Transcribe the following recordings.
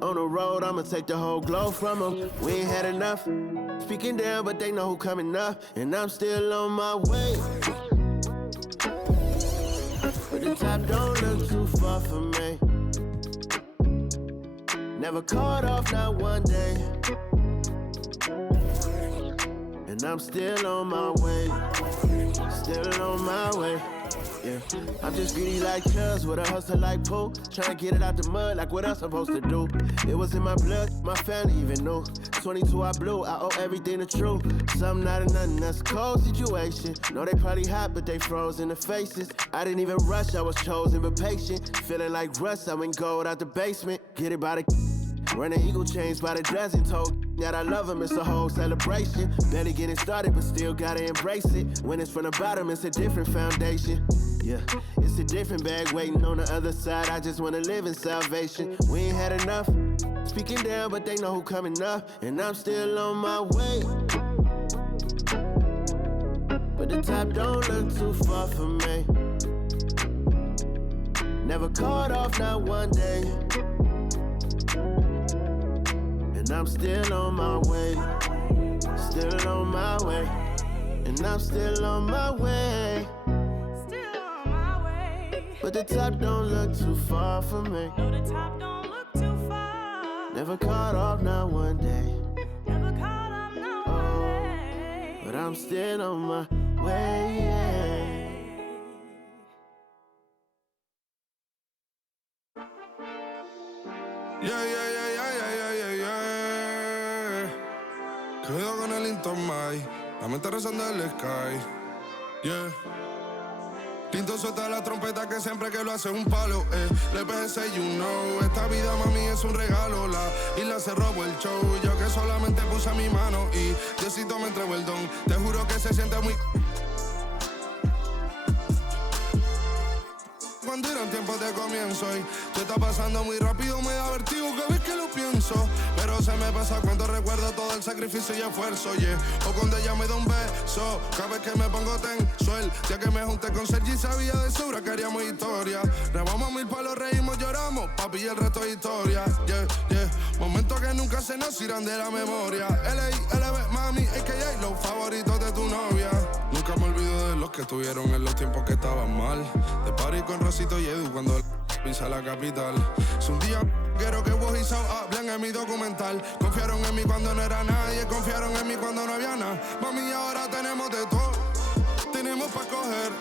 On the road, I'ma take the whole glow from them. We ain't had enough. Speaking down, but they know who coming up. And I'm still on my way. But the top don't look too far for me. Never caught off, not one day. And I'm still on my way. Still on my way. Yeah. I'm just greedy like Cuz with a hustle like Pooh. Trying to get it out the mud like what else I'm supposed to do. It was in my blood, my family even knew. 22 I blew, I owe everything to true. Something out of nothing, that's a cold situation. Know they probably hot, but they froze in the faces. I didn't even rush, I was chosen but patient. Feeling like Russ, I went gold out the basement. Get it by the running eagle chains by the dozen. Told that I love him, it's a whole celebration. Barely getting started, but still gotta embrace it. When it's from the bottom, it's a different foundation. Yeah, it's a different bag waiting on the other side. I just wanna live in salvation. We ain't had enough. Speaking down, but they know who coming up. And I'm still on my way. But the top don't look too far for me. Never caught off, not one day. And I'm still on my way. Still on my way. And I'm still on my way. But the top don't look too far for me. No, the top don't look too far. Never caught off, not one day. Never caught off, not one day. But I'm still on my way. Cuidado con el Intomai, la mente rezando el sky. Yeah. Tinto suelta la trompeta que siempre que lo hace es un palo, Le PSA, you know. Esta vida, mami, es un regalo. La isla se robó el show. Yo que solamente puse mi mano y Diosito me entregó el don. Te juro que se siente muy... Cuando eran tiempos de comienzo y tú está pasando muy rápido, me da vertigo cada vez que lo pienso. Pero se me pasa cuando recuerdo todo el sacrificio y esfuerzo, O cuando ella me da un beso, cada vez que me pongo tenso. El día que me junté con Sergi sabía de sobra que haríamos historia. Rebamos 1000 palos, reímos, lloramos, papi, y el resto es historia, Momentos que nunca se nos irán de la memoria. L.A.L.B. mami, a.k.a. los favoritos de tu novia. Nunca me olvido de los que estuvieron en los tiempos que estaban mal. De party con Rosito y Edu cuando pisa la capital. Es un día quiero que vos y Sao hablen en mi documental. Confiaron en mí cuando no era nadie, confiaron en mí cuando no había nada. Mami, ahora tenemos de todo, tenemos pa' coger.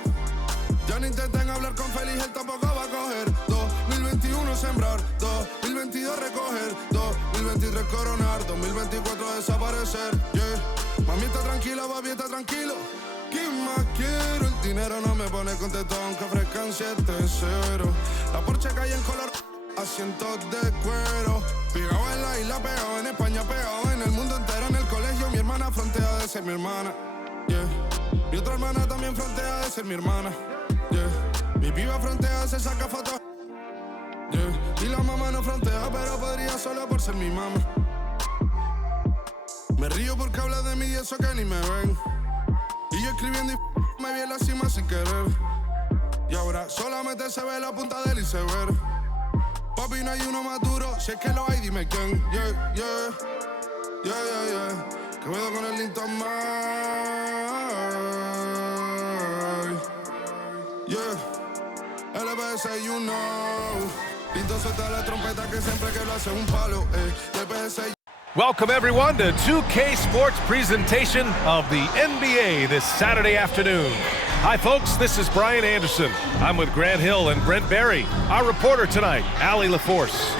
Ya no intenten hablar con Feliz, él tampoco va a coger. 2021 sembrar, 2022 recoger, 2023 coronar, 2024 desaparecer, Mami está tranquila, papi está tranquilo. ¿Qué más quiero? El dinero no me pone contento aunque ofrezcan 7-0. La Porsche cae en color, asientos de cuero. Pegado en la isla, pegado en España, pegado en el mundo entero. En el colegio mi hermana frontea de ser mi hermana, Mi otra hermana también frontea de ser mi hermana, Mi piba frontea, se saca fotos, Y la mamá no frontea, pero podría solo por ser mi mamá. Me río porque habla de mí y eso que ni me ven. Y yo escribiendo y me vi en la cima sin querer. Y ahora solamente se ve la punta del iceberg. Papi, no hay uno más duro, si es que lo hay, dime quién. Que veo con el Intomai. LPS, you know. Tinto suelta la trompeta que siempre que lo hace un palo, LPS. Welcome, everyone, to 2K Sports' presentation of the NBA this Saturday afternoon. Hi, folks. This is Brian Anderson. I'm with Grant Hill and Brent Berry. Our reporter tonight, Allie LaForce.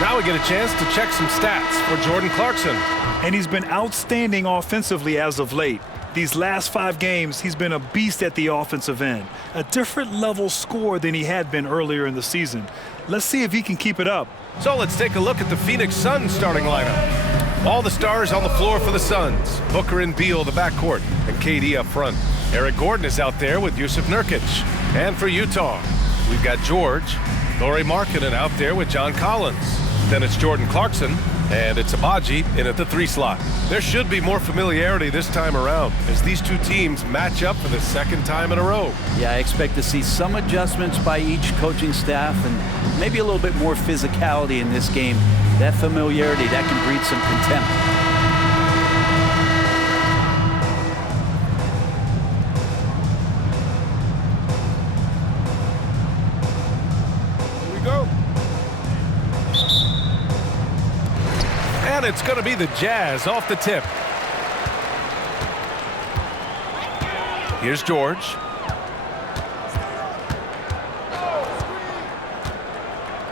Now we get a chance to check some stats for Jordan Clarkson. And he's been outstanding offensively as of late. These last 5 games, he's been a beast at the offensive end. A different level score than he had been earlier in the season. Let's see if he can keep it up. So let's take a look at the Phoenix Suns starting lineup. All the stars on the floor for the Suns. Booker and Beal, the backcourt, and KD up front. Eric Gordon is out there with Yusuf Nurkic. And for Utah, we've got George, Lauri Markkanen out there with John Collins. Then it's Jordan Clarkson, and it's Abaji in at the 3 slot. There should be more familiarity this time around as these two teams match up for the second time in a row. Yeah, I expect to see some adjustments by each coaching staff and maybe a little bit more physicality in this game. That familiarity, that can breed some contempt. And it's going to be the Jazz off the tip. Here's George.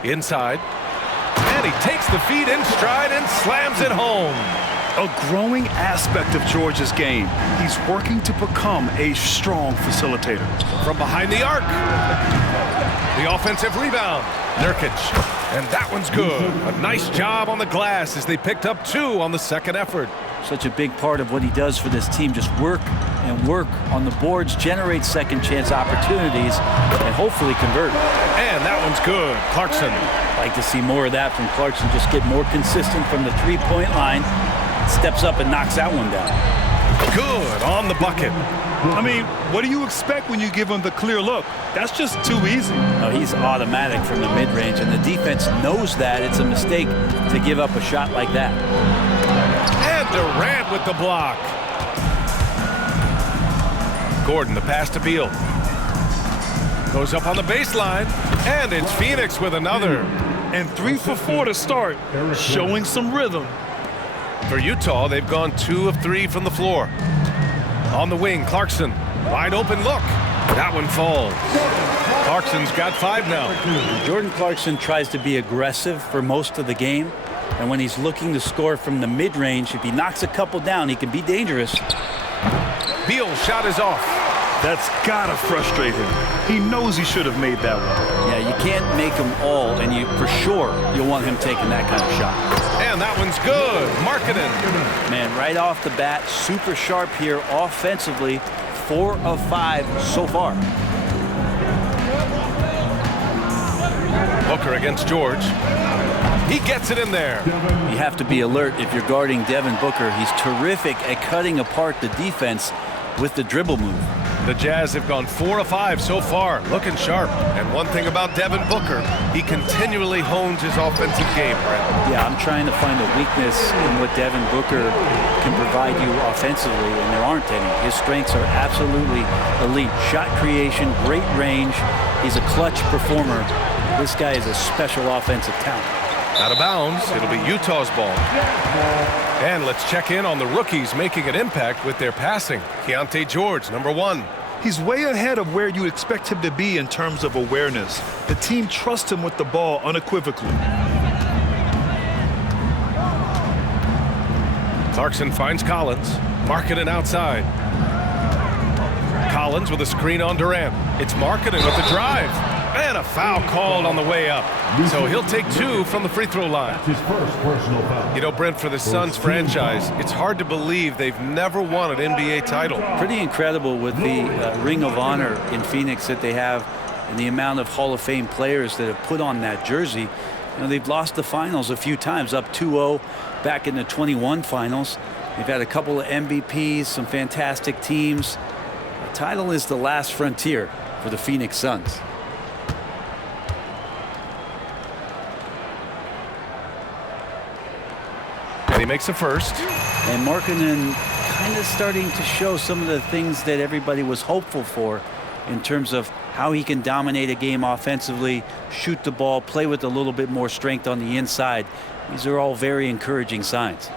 Inside. And he takes the feed in stride and slams it home. A growing aspect of George's game. He's working to become a strong facilitator. From behind the arc. The offensive rebound. Nurkic. And that one's good. A nice job on the glass as they picked up 2 on the second effort. Such a big part of what he does for this team. Just work and work on the boards, generate second chance opportunities, and hopefully convert. And that one's good. Clarkson. Like to see more of that from Clarkson. Just get more consistent from the 3-point line. Steps up and knocks that one down. Good on the bucket. I mean, what do you expect when you give him the clear look? That's just too easy. No, he's automatic from the mid-range, and the defense knows that. It's a mistake to give up a shot like that. And Durant with the block. Gordon, the pass to Beal. Goes up on the baseline, and it's Phoenix with another. And 3 for 4 to start, showing some rhythm. For Utah, they've gone 2 of 3 from the floor. On the wing, Clarkson. Wide open look. That one falls. Clarkson's got 5 now. Jordan Clarkson tries to be aggressive for most of the game. And when he's looking to score from the mid-range, if he knocks a couple down, he can be dangerous. Beal's shot is off. That's gotta frustrate him. He knows he should have made that one. Yeah, you can't make them all, and for sure you'll want him taking that kind of shot. And that one's good. Markkanen. Man, right off the bat, super sharp here offensively. 4 of 5 so far. Booker against George. He gets it in there. You have to be alert if you're guarding Devin Booker. He's terrific at cutting apart the defense with the dribble move. The Jazz have gone 4 of 5 so far, looking sharp. And one thing about Devin Booker, he continually hones his offensive game, Brent. Yeah, I'm trying to find a weakness in what Devin Booker can provide you offensively, and there aren't any. His strengths are absolutely elite. Shot creation, great range. He's a clutch performer. This guy is a special offensive talent. Out of bounds, it'll be Utah's ball. And let's check in on the rookies making an impact with their passing. Keontae George, number 1. He's way ahead of where you expect him to be in terms of awareness. The team trusts him with the ball unequivocally. Clarkson finds Collins. Markkanen outside. Collins with a screen on Durant. It's Markkanen with the drive. And a foul called on the way up. So he'll take 2 from the free throw line. His first personal foul. You know, Brent, for the Suns franchise, it's hard to believe they've never won an NBA title. Pretty incredible with the Ring of Honor in Phoenix that they have and the amount of Hall of Fame players that have put on that jersey. You know, they've lost the finals a few times, up 2-0 back in the 21 finals. They've had a couple of MVPs, some fantastic teams. The title is the last frontier for the Phoenix Suns. And he makes a first. And Markkanen kind of starting to show some of the things that everybody was hopeful for in terms of how he can dominate a game offensively, shoot the ball, play with a little bit more strength on the inside. These are all very encouraging signs.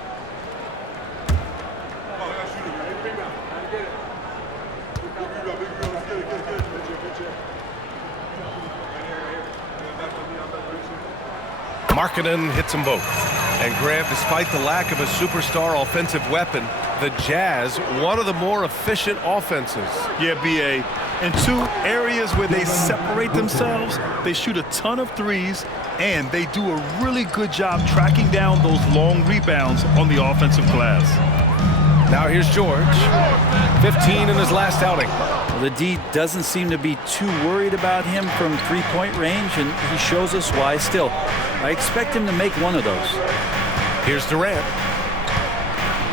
Markkanen hits them both. And Grant, despite the lack of a superstar offensive weapon, the Jazz, one of the more efficient offenses. Yeah, B.A. In 2 areas where they separate themselves, they shoot a ton of threes, and they do a really good job tracking down those long rebounds on the offensive glass. Now here's George. 15 in his last outing. Well, the D doesn't seem to be too worried about him from three-point range, and he shows us why still. I expect him to make one of those. Here's Durant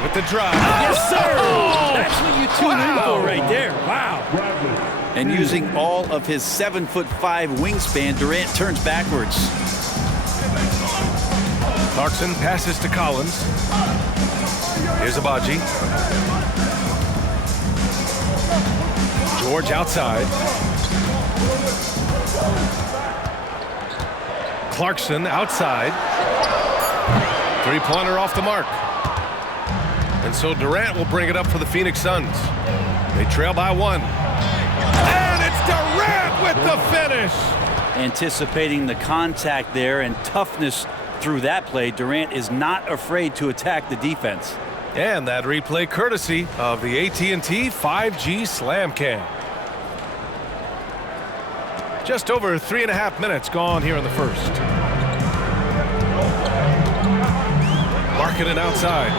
with the drive. Yes, sir! Oh! That's what you tune in for right there. Wow. And using all of his 7'5" wingspan, Durant turns backwards. Clarkson passes to Collins. Here's Abaji. George outside. Clarkson outside. Three-pointer off the mark. And so Durant will bring it up for the Phoenix Suns. They trail by 1. And it's Durant with the finish. Anticipating the contact there and toughness through that play, Durant is not afraid to attack the defense. And that replay courtesy of the AT&T 5G Slam Cam. Just over 3.5 minutes gone here in the first. Markkanen outside.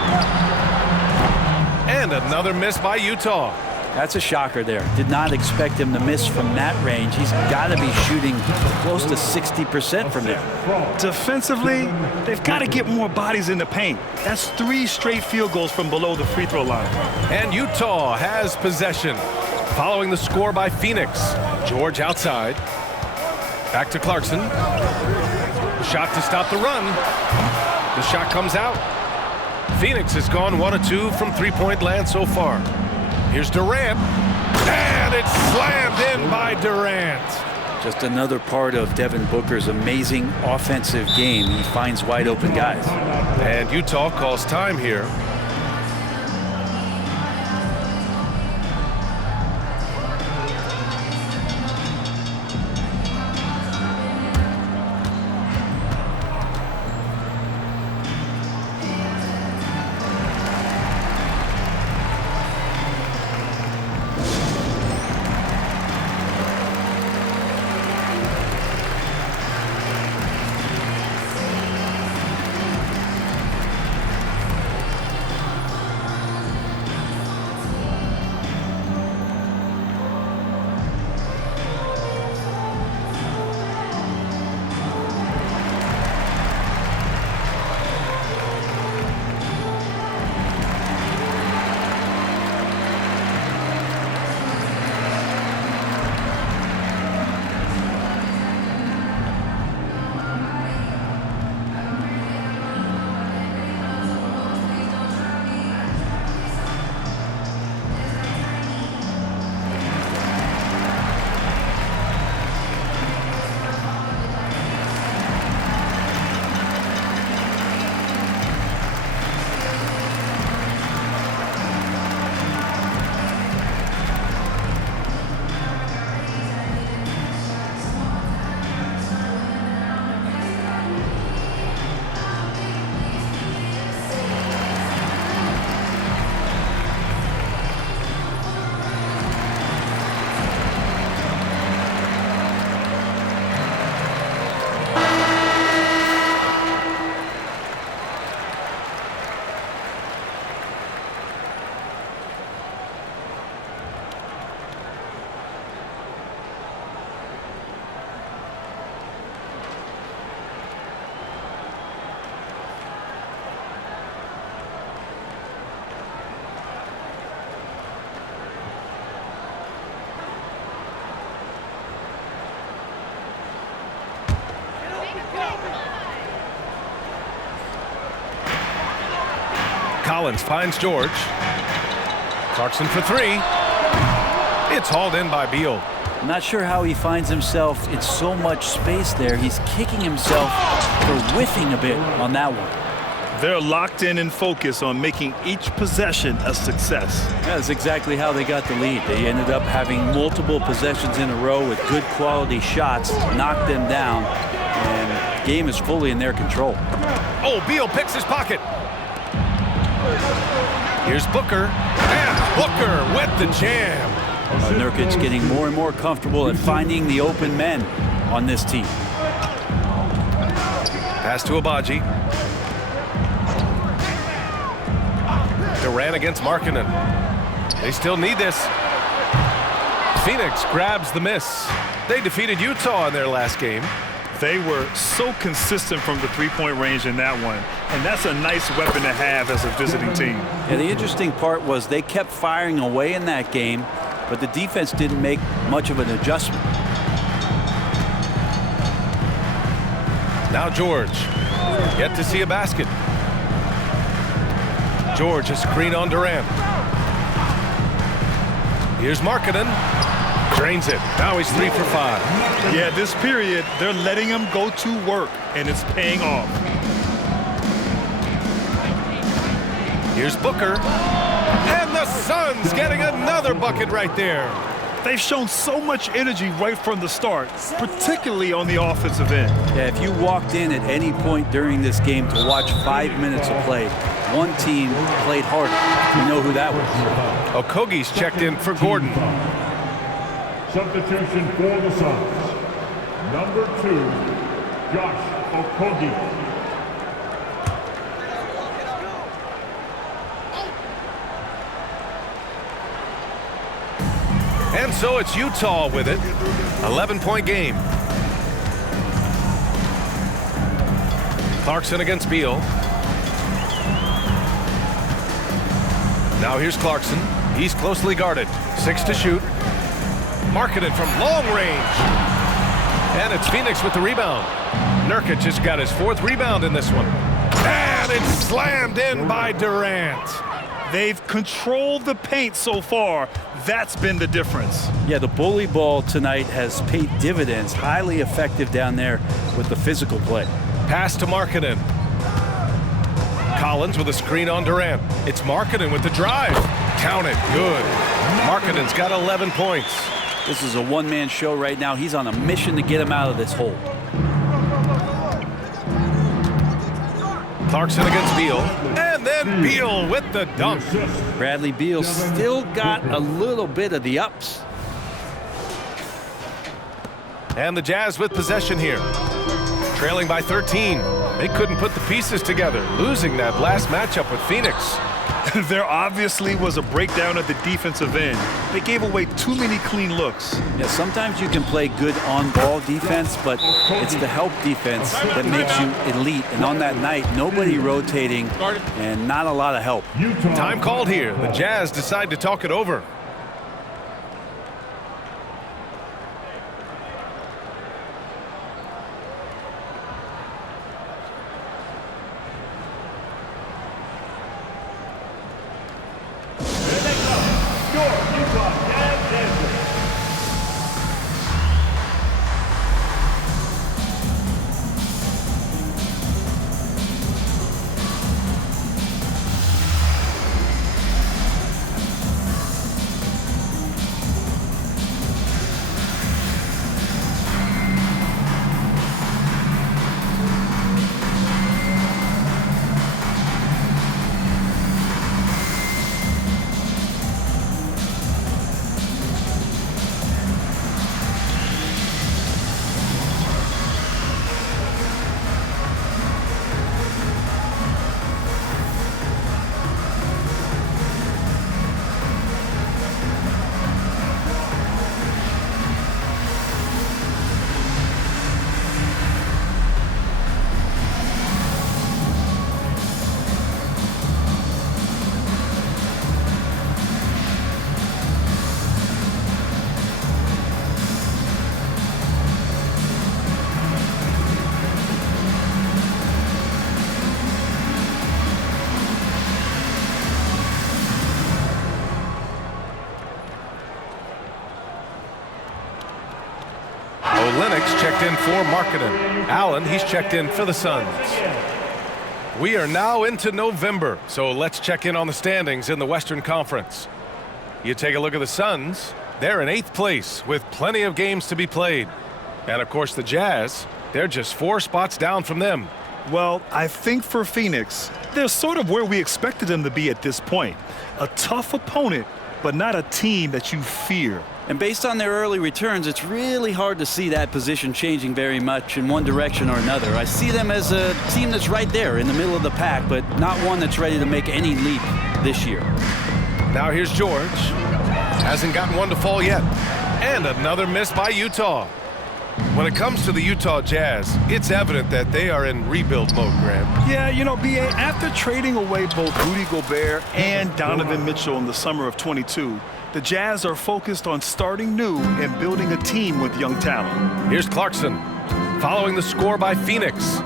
And another miss by Utah. That's a shocker there. Did not expect him to miss from that range. He's got to be shooting close to 60% from there. Defensively, they've got to get more bodies in the paint. That's 3 straight field goals from below the free throw line. And Utah has possession. Following the score by Phoenix. George outside. Back to Clarkson. The shot to stop the run. The shot comes out. Phoenix has gone 1 of 2 from three-point land so far. Here's Durant. And it's slammed in by Durant. Just another part of Devin Booker's amazing offensive game. He finds wide open guys. And Utah calls time here. Collins finds George. Clarkson for 3. It's hauled in by Beal. I'm not sure how he finds himself in so much space there. He's kicking himself for whiffing a bit on that one. They're locked in and focused on making each possession a success. That's exactly how they got the lead. They ended up having multiple possessions in a row with good quality shots, knocked them down, and the game is fully in their control. Oh, Beal picks his pocket. Here's Booker, and Booker with the jam. Nurkic getting more and more comfortable at finding the open men on this team. Pass to Abaji. Durant against Markkanen. They still need this. Phoenix grabs the miss. They defeated Utah in their last game. They were so consistent from the three-point range in that one, and that's a nice weapon to have as a visiting team. And the interesting part was they kept firing away in that game, but the defense didn't make much of an adjustment. Now George, yet to see a basket. George, a screen on Durant. Here's Markkanen. Drains it. Now he's 3 for 5. Yeah, this period, they're letting him go to work, and it's paying off. Here's Booker. And the Suns getting another bucket right there. They've shown so much energy right from the start, particularly on the offensive end. Yeah, if you walked in at any point during this game to watch 5 minutes of play, one team played harder. You know who that was. Okogie's checked in for Gordon. Substitution for the Suns. Number 2, Josh Okogie. And so it's Utah with it. 11-point game. Clarkson against Beal. Now here's Clarkson. He's closely guarded. 6 to shoot. Markkanen from long range. And it's Phoenix with the rebound. Nurkic has got his 4th rebound in this one. And it's slammed in by Durant. They've controlled the paint so far. That's been the difference. Yeah, the bully ball tonight has paid dividends. Highly effective down there with the physical play. Pass to Markkanen. Collins with a screen on Durant. It's Markkanen with the drive. Count it. Good. Markkanen's got 11 points. This is a one-man show right now. He's on a mission to get him out of this hole. Clarkson against Beal. And then Beal with the dunk. Bradley Beal still got a little bit of the ups. And the Jazz with possession here. Trailing by 13. They couldn't put the pieces together, losing that last matchup with Phoenix. There obviously was a breakdown at the defensive end. They gave away too many clean looks. Yeah, sometimes you can play good on-ball defense, but it's the help defense that makes you elite. And on that night, nobody rotating and not a lot of help. Time called here. The Jazz decide to talk it over. Lennox checked in for Markkanen. Allen, he's checked in for the Suns. We are now into November, so let's check in on the standings in the Western Conference. You take a look at the Suns. They're in 8th place with plenty of games to be played. And of course the Jazz, they're just 4 spots down from them. Well, I think for Phoenix, they're sort of where we expected them to be at this point. A tough opponent, but not a team that you fear. And based on their early returns, it's really hard to see that position changing very much in one direction or another. I see them as a team that's right there in the middle of the pack, but not one that's ready to make any leap this year. Now here's George. Hasn't gotten one to fall yet. And another miss by Utah. When it comes to the Utah Jazz, it's evident that they are in rebuild mode, Grant. Yeah, you know, B.A., after trading away both Rudy Gobert and Donovan Mitchell in the summer of '22, the Jazz are focused on starting new and building a team with young talent. Here's Clarkson, following the score by Phoenix.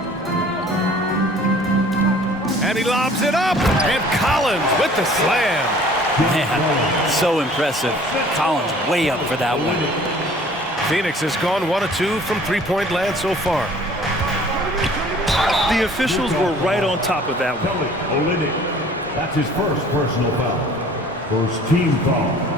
And he lobs it up, and Collins with the slam. Man, so impressive. Collins way up for that one. Phoenix has gone 1 of 2 from three-point land so far. The officials were right on top of that one. Olynyk. That's his first personal foul. First team foul.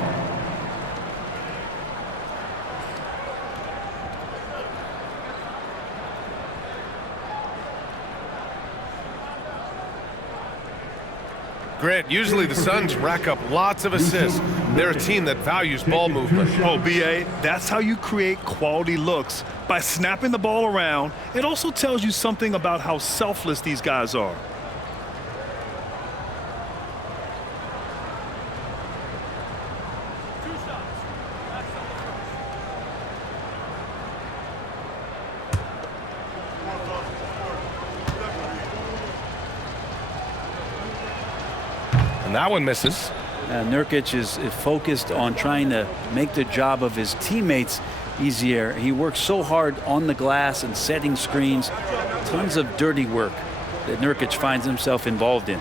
Grant, usually the Suns rack up lots of assists. They're a team that values ball movement. Oh, B.A., that's how you create quality looks, by snapping the ball around. It also tells you something about how selfless these guys are. And that one misses. Nurkic is focused on trying to make the job of his teammates easier. He works so hard on the glass and setting screens. Tons of dirty work that Nurkic finds himself involved in.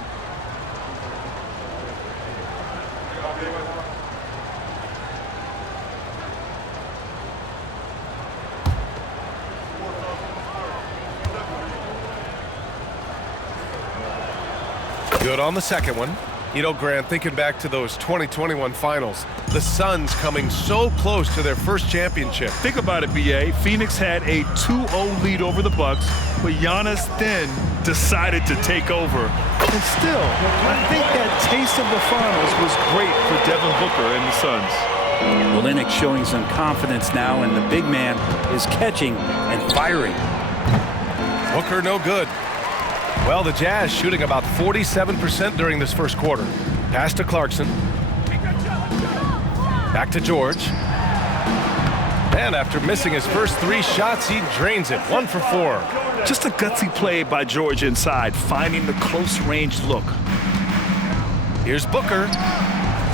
Good on the second one. You know, Grant, thinking back to those 2021 finals, the Suns coming so close to their first championship. Think about it, B.A. Phoenix had a 2-0 lead over the Bucks, but Giannis then decided to take over. And still, I think that taste of the finals was great for Devin Booker and the Suns. Olynyk showing some confidence now, and the big man is catching and firing. Booker no good. Well, the Jazz shooting about 47% during this first quarter. Pass to Clarkson. Back to George. And after missing his first 3 shots, he drains it. 1 for 4. Just a gutsy play by George inside, finding the close-range look. Here's Booker.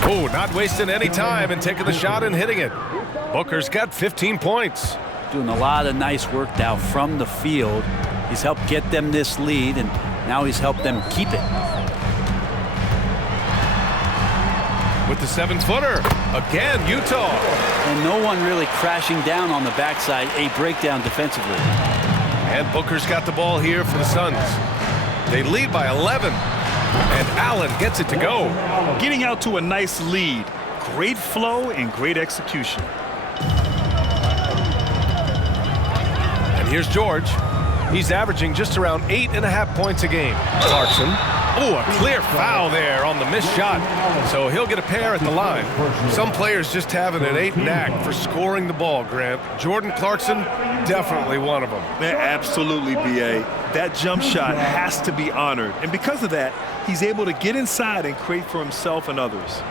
Oh, not wasting any time and taking the shot and hitting it. Booker's got 15 points. Doing a lot of nice work now from the field. He's helped get them this lead, and now he's helped them keep it. With the 7-footer. Again, Utah. And no one really crashing down on the backside. A breakdown defensively. And Booker's got the ball here for the Suns. They lead by 11. And Allen gets it to go. Getting out to a nice lead. Great flow and great execution. And here's George. He's averaging just around 8.5 points a game. Clarkson. Oh, a clear foul there on the missed shot. So he'll get a pair at the line. Some players just have an innate knack for scoring the ball, Grant. Jordan Clarkson, definitely one of them. Man, absolutely, B.A. That jump shot has to be honored. And because of that, he's able to get inside and create for himself and others.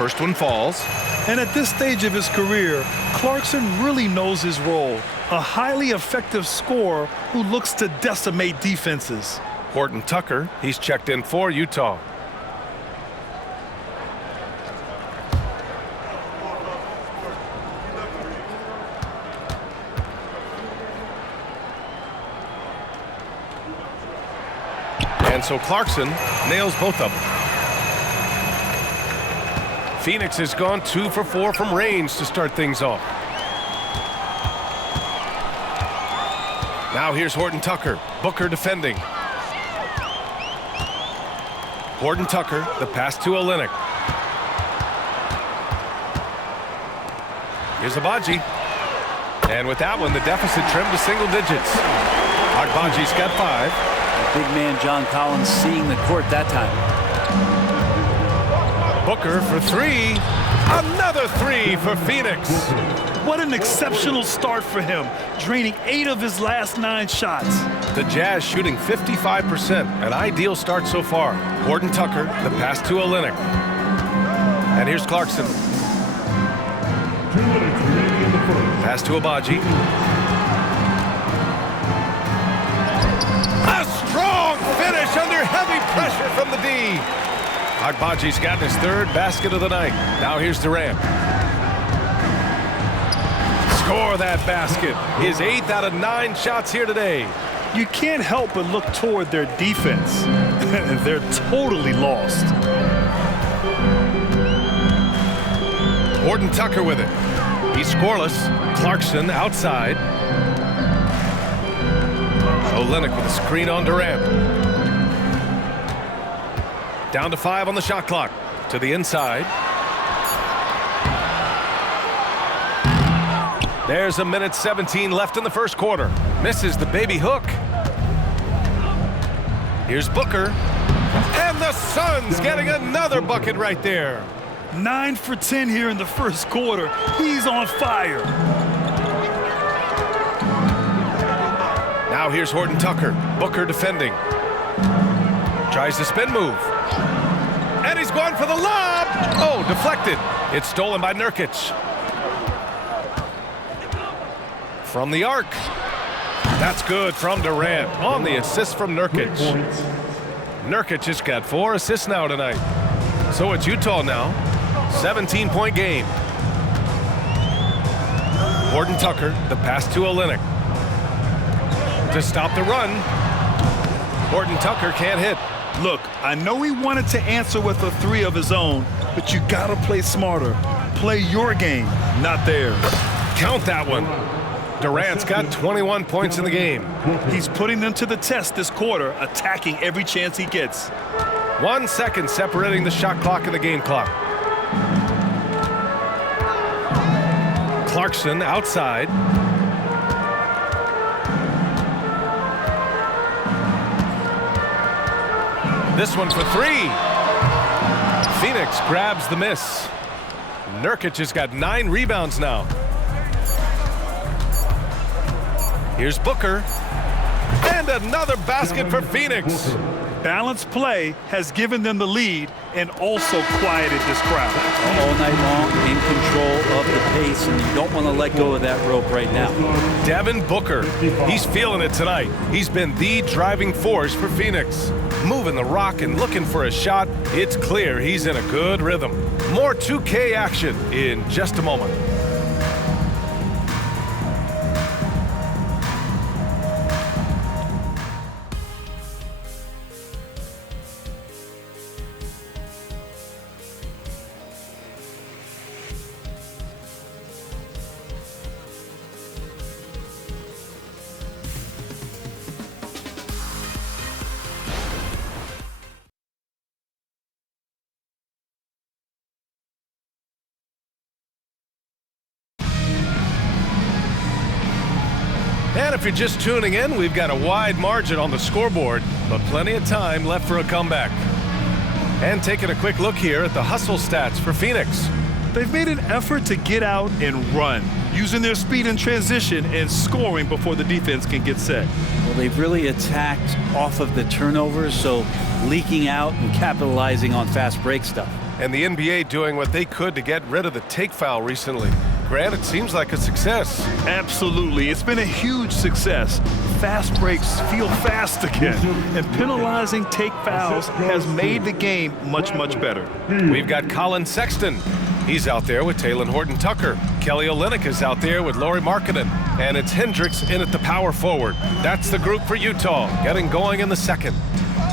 First one falls. And at this stage of his career, Clarkson really knows his role. A highly effective scorer who looks to decimate defenses. Horton Tucker, he's checked in for Utah. And so Clarkson nails both of them. Phoenix has gone 2 for 4 from range to start things off. Now here's Horton Tucker. Booker defending. Horton Tucker, the pass to Olynyk. Here's Agbaji. And with that one, the deficit trimmed to single digits. Agbaji's got 5. Big man John Collins seeing the court that time. Booker for three. Another three for Phoenix. What an exceptional start for him, draining 8 of his last 9 shots. The Jazz shooting 55%, an ideal start so far. Horton Tucker, the pass to Olynyk. And here's Clarkson. 2 minutes remaining in the first. Pass to Abaji. A strong finish under heavy pressure from the D. Agbaji's gotten his 3rd basket of the night. Now here's Durant. Score that basket. His 8th out of 9 shots here today. You can't help but look toward their defense. They're totally lost. Horton Tucker with it. He's scoreless. Clarkson outside. Olynyk with a screen on Durant. Down to 5 on the shot clock. To the inside. There's a minute 17 left in the first quarter. Misses the baby hook. Here's Booker. And the Suns getting another bucket right there. 9 for 10 here in the first quarter. He's on fire. Now here's Horton Tucker. Booker defending. Tries the spin move. And he's going for the lob. Oh, deflected. It's stolen by Nurkic. From the arc. That's good from Durant on the assist from Nurkic. Nurkic has got 4 assists now tonight. So it's Utah now. 17-point game. Horton Tucker, the pass to Olynyk. To stop the run. Horton Tucker can't hit. Look, I know he wanted to answer with a 3 of his own, but you gotta play smarter. Play your game, not theirs. Count that one. Durant's got 21 points in the game. He's putting them to the test this quarter, attacking every chance he gets. 1 second separating the shot clock and the game clock. Clarkson outside. This one for 3. Phoenix grabs the miss. Nurkic has got 9 rebounds now. Here's Booker. And another basket for Phoenix. Balanced play has given them the lead and also quieted this crowd. All night long, in control of the pace, and you don't want to let go of that rope right now. Devin Booker, he's feeling it tonight. He's been the driving force for Phoenix. Moving the rock and looking for a shot. It's clear he's in a good rhythm. More 2K action in just a moment. And if you're just tuning in, we've got a wide margin on the scoreboard, but plenty of time left for a comeback. And taking a quick look here at the hustle stats for Phoenix. They've made an effort to get out and run, using their speed in transition and scoring before the defense can get set. Well, they've really attacked off of the turnovers, so leaking out and capitalizing on fast break stuff. And the NBA doing what they could to get rid of the take foul recently. Grant, it seems like a success. Absolutely. It's been a huge success. Fast breaks feel fast again, and penalizing take fouls has made the game much, much better. We've got Colin Sexton. He's out there with Talen Horton Tucker. Kelly Olynyk is out there with Lauri Markkanen. And it's Hendricks in at the power forward. That's the group for Utah, getting going in the second.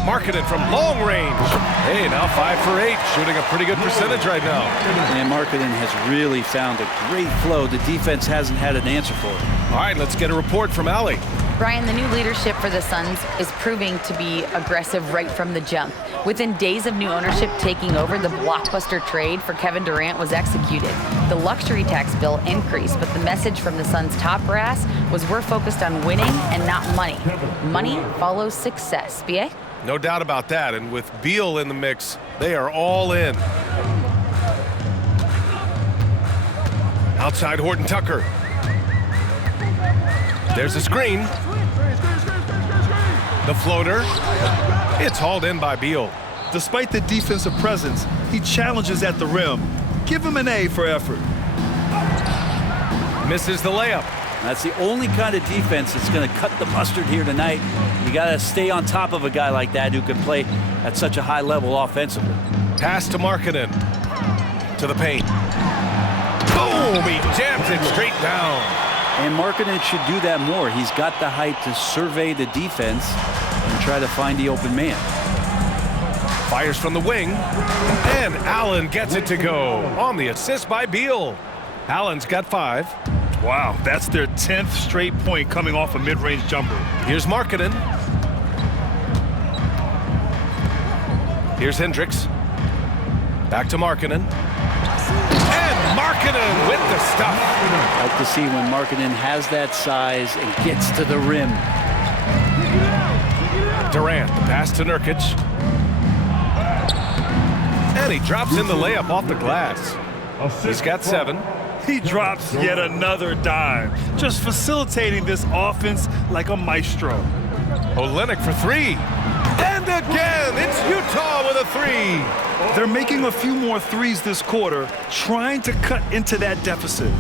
Markkanen from long range. Hey, now 5 for 8, shooting a pretty good percentage right now. And Markkanen has really found a great flow. The defense hasn't had an answer for it. All right, let's get a report from Allie. Brian, the new leadership for the Suns is proving to be aggressive right from the jump. Within days of new ownership taking over, the blockbuster trade for Kevin Durant was executed. The luxury tax bill increased, but the message from the Suns' top brass was we're focused on winning and not money. Money follows success. BA? No doubt about that, and with Beal in the mix, they are all in. Outside Horton Tucker. There's a screen. The floater. It's hauled in by Beal. Despite the defensive presence, he challenges at the rim. Give him an A for effort. Misses the layup. That's the only kind of defense that's going to cut the mustard here tonight. You got to stay on top of a guy like that who can play at such a high level offensively. Pass to Markkanen. To the paint. Boom! He jams it straight down. And Markkanen should do that more. He's got the height to survey the defense and try to find the open man. Fires from the wing. And Allen gets it to go on the assist by Beal. Allen's got 5. Wow, that's their 10th straight point coming off a mid-range jumper. Here's Markkanen. Here's Hendricks. Back to Markkanen. And Markkanen with the stuff. I like to see when Markkanen has that size and gets to the rim. Durant, the pass to Nurkic. And he drops in the layup off the glass. He's got 7. He drops yet another dime, just facilitating this offense like a maestro. Olynyk for 3. And again, it's Utah with a 3. They're making a few more threes this quarter, trying to cut into that deficit.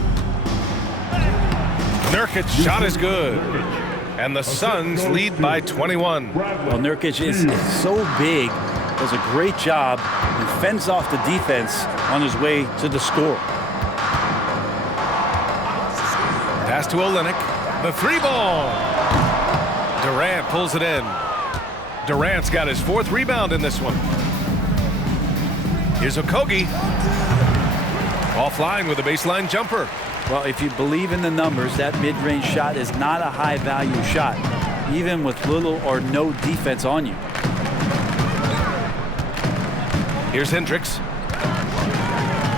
Nurkic shot is good. And the Suns lead by 21. Well, Nurkic is so big, does a great job, and fends off the defense on his way to the score. Pass to Olynyk. The 3 ball. Durant pulls it in. Durant's got his 4th rebound in this one. Here's Okogie. Offline with a baseline jumper. Well, if you believe in the numbers, that mid-range shot is not a high-value shot, even with little or no defense on you. Here's Hendricks.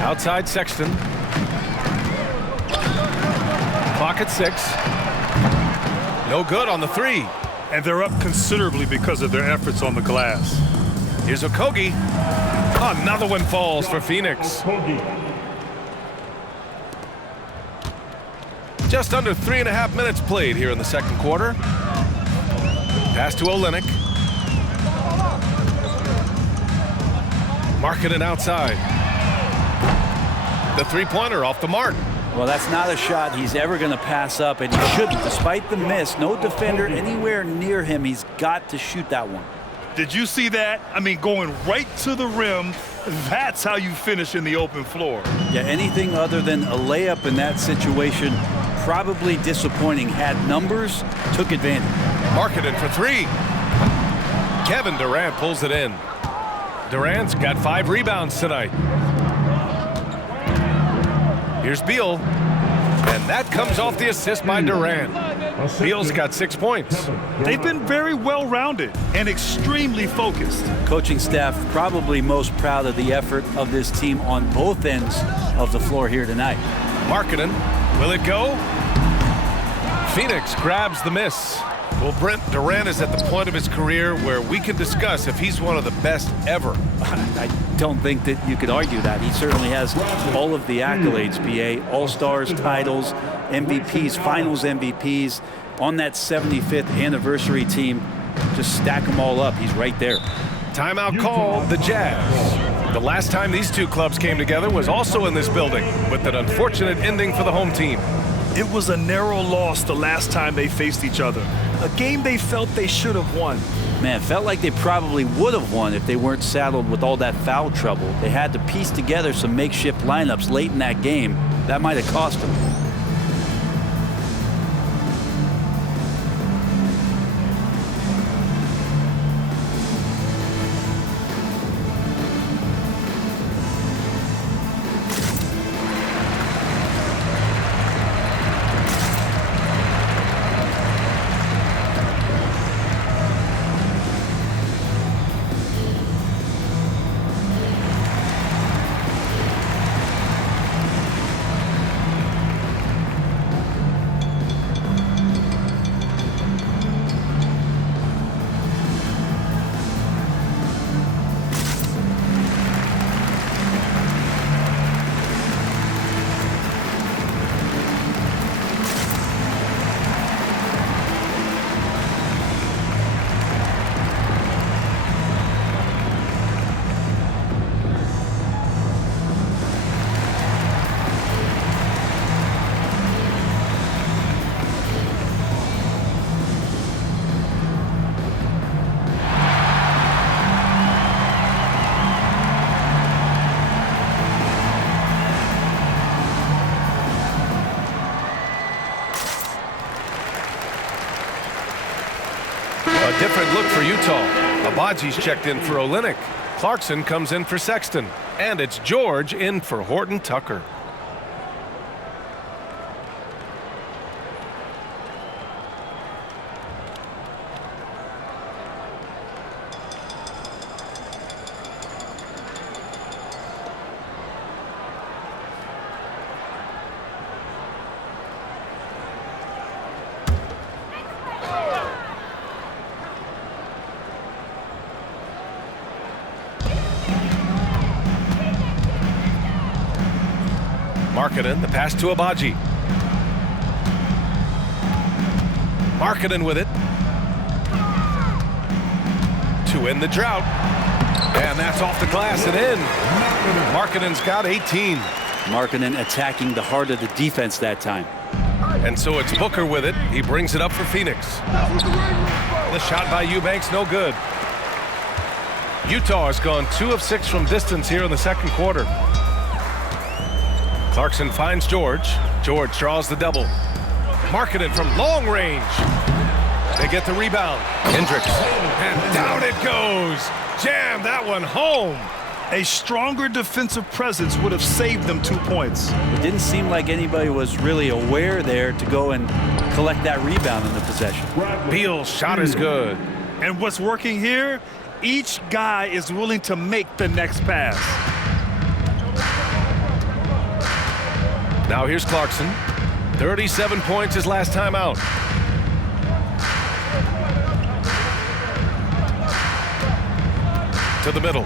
Outside Sexton. Clock at 6. No good on the 3. And they're up considerably because of their efforts on the glass. Here's Okogie. Another one falls for Phoenix. Just under 3.5 minutes played here in the second quarter. Pass to Olynyk. Markkanen outside. The 3-pointer off the mark. Well, that's not a shot he's ever going to pass up, and he shouldn't. Despite the miss, no defender anywhere near him. He's got to shoot that one. Did you see that? I mean, going right to the rim, that's how you finish in the open floor. Yeah, anything other than a layup in that situation, probably disappointing. Had numbers, took advantage. Markkanen for 3. Kevin Durant pulls it in. Durant's got 5 rebounds tonight. Here's Beal. And that comes off the assist by Durant. Beal's got 6 points. They've been very well-rounded and extremely focused. Coaching staff probably most proud of the effort of this team on both ends of the floor here tonight. Markkanen, will it go? Phoenix grabs the miss. Well, Brent, Durant is at the point of his career where we can discuss if he's one of the best ever. I don't think that you could argue that. He certainly has all of the accolades, BA. All-Stars, titles, MVPs, Finals MVPs. On that 75th anniversary team, just stack them all up. He's right there. Timeout call, the Jazz. The last time these two clubs came together was also in this building, with an unfortunate ending for the home team. It was a narrow loss the last time they faced each other. A game they felt they should have won. Man, felt like they probably would have won if they weren't saddled with all that foul trouble. They had to piece together some makeshift lineups late in that game. That might have cost them. A different look for Utah. Abaji's checked in for Olynyk. Clarkson comes in for Sexton. And it's George in for Horton Tucker. Markkanen, the pass to Abaji. Markkanen with it. To end the drought. And that's off the glass and in. Markkanen's got 18. Markkanen attacking the heart of the defense that time. And so it's Booker with it. He brings it up for Phoenix. The shot by Eubanks, no good. Utah has gone 2 of 6 from distance here in the second quarter. Clarkson finds George. George draws the double. Markkanen from long range. They get the rebound. Hendricks. And down it goes. Jam that one home. A stronger defensive presence would have saved them 2 points. It didn't seem like anybody was really aware there to go and collect that rebound in the possession. Beal's shot is good. And what's working here? Each guy is willing to make the next pass. Now here's Clarkson. 37 points his last time out. To the middle.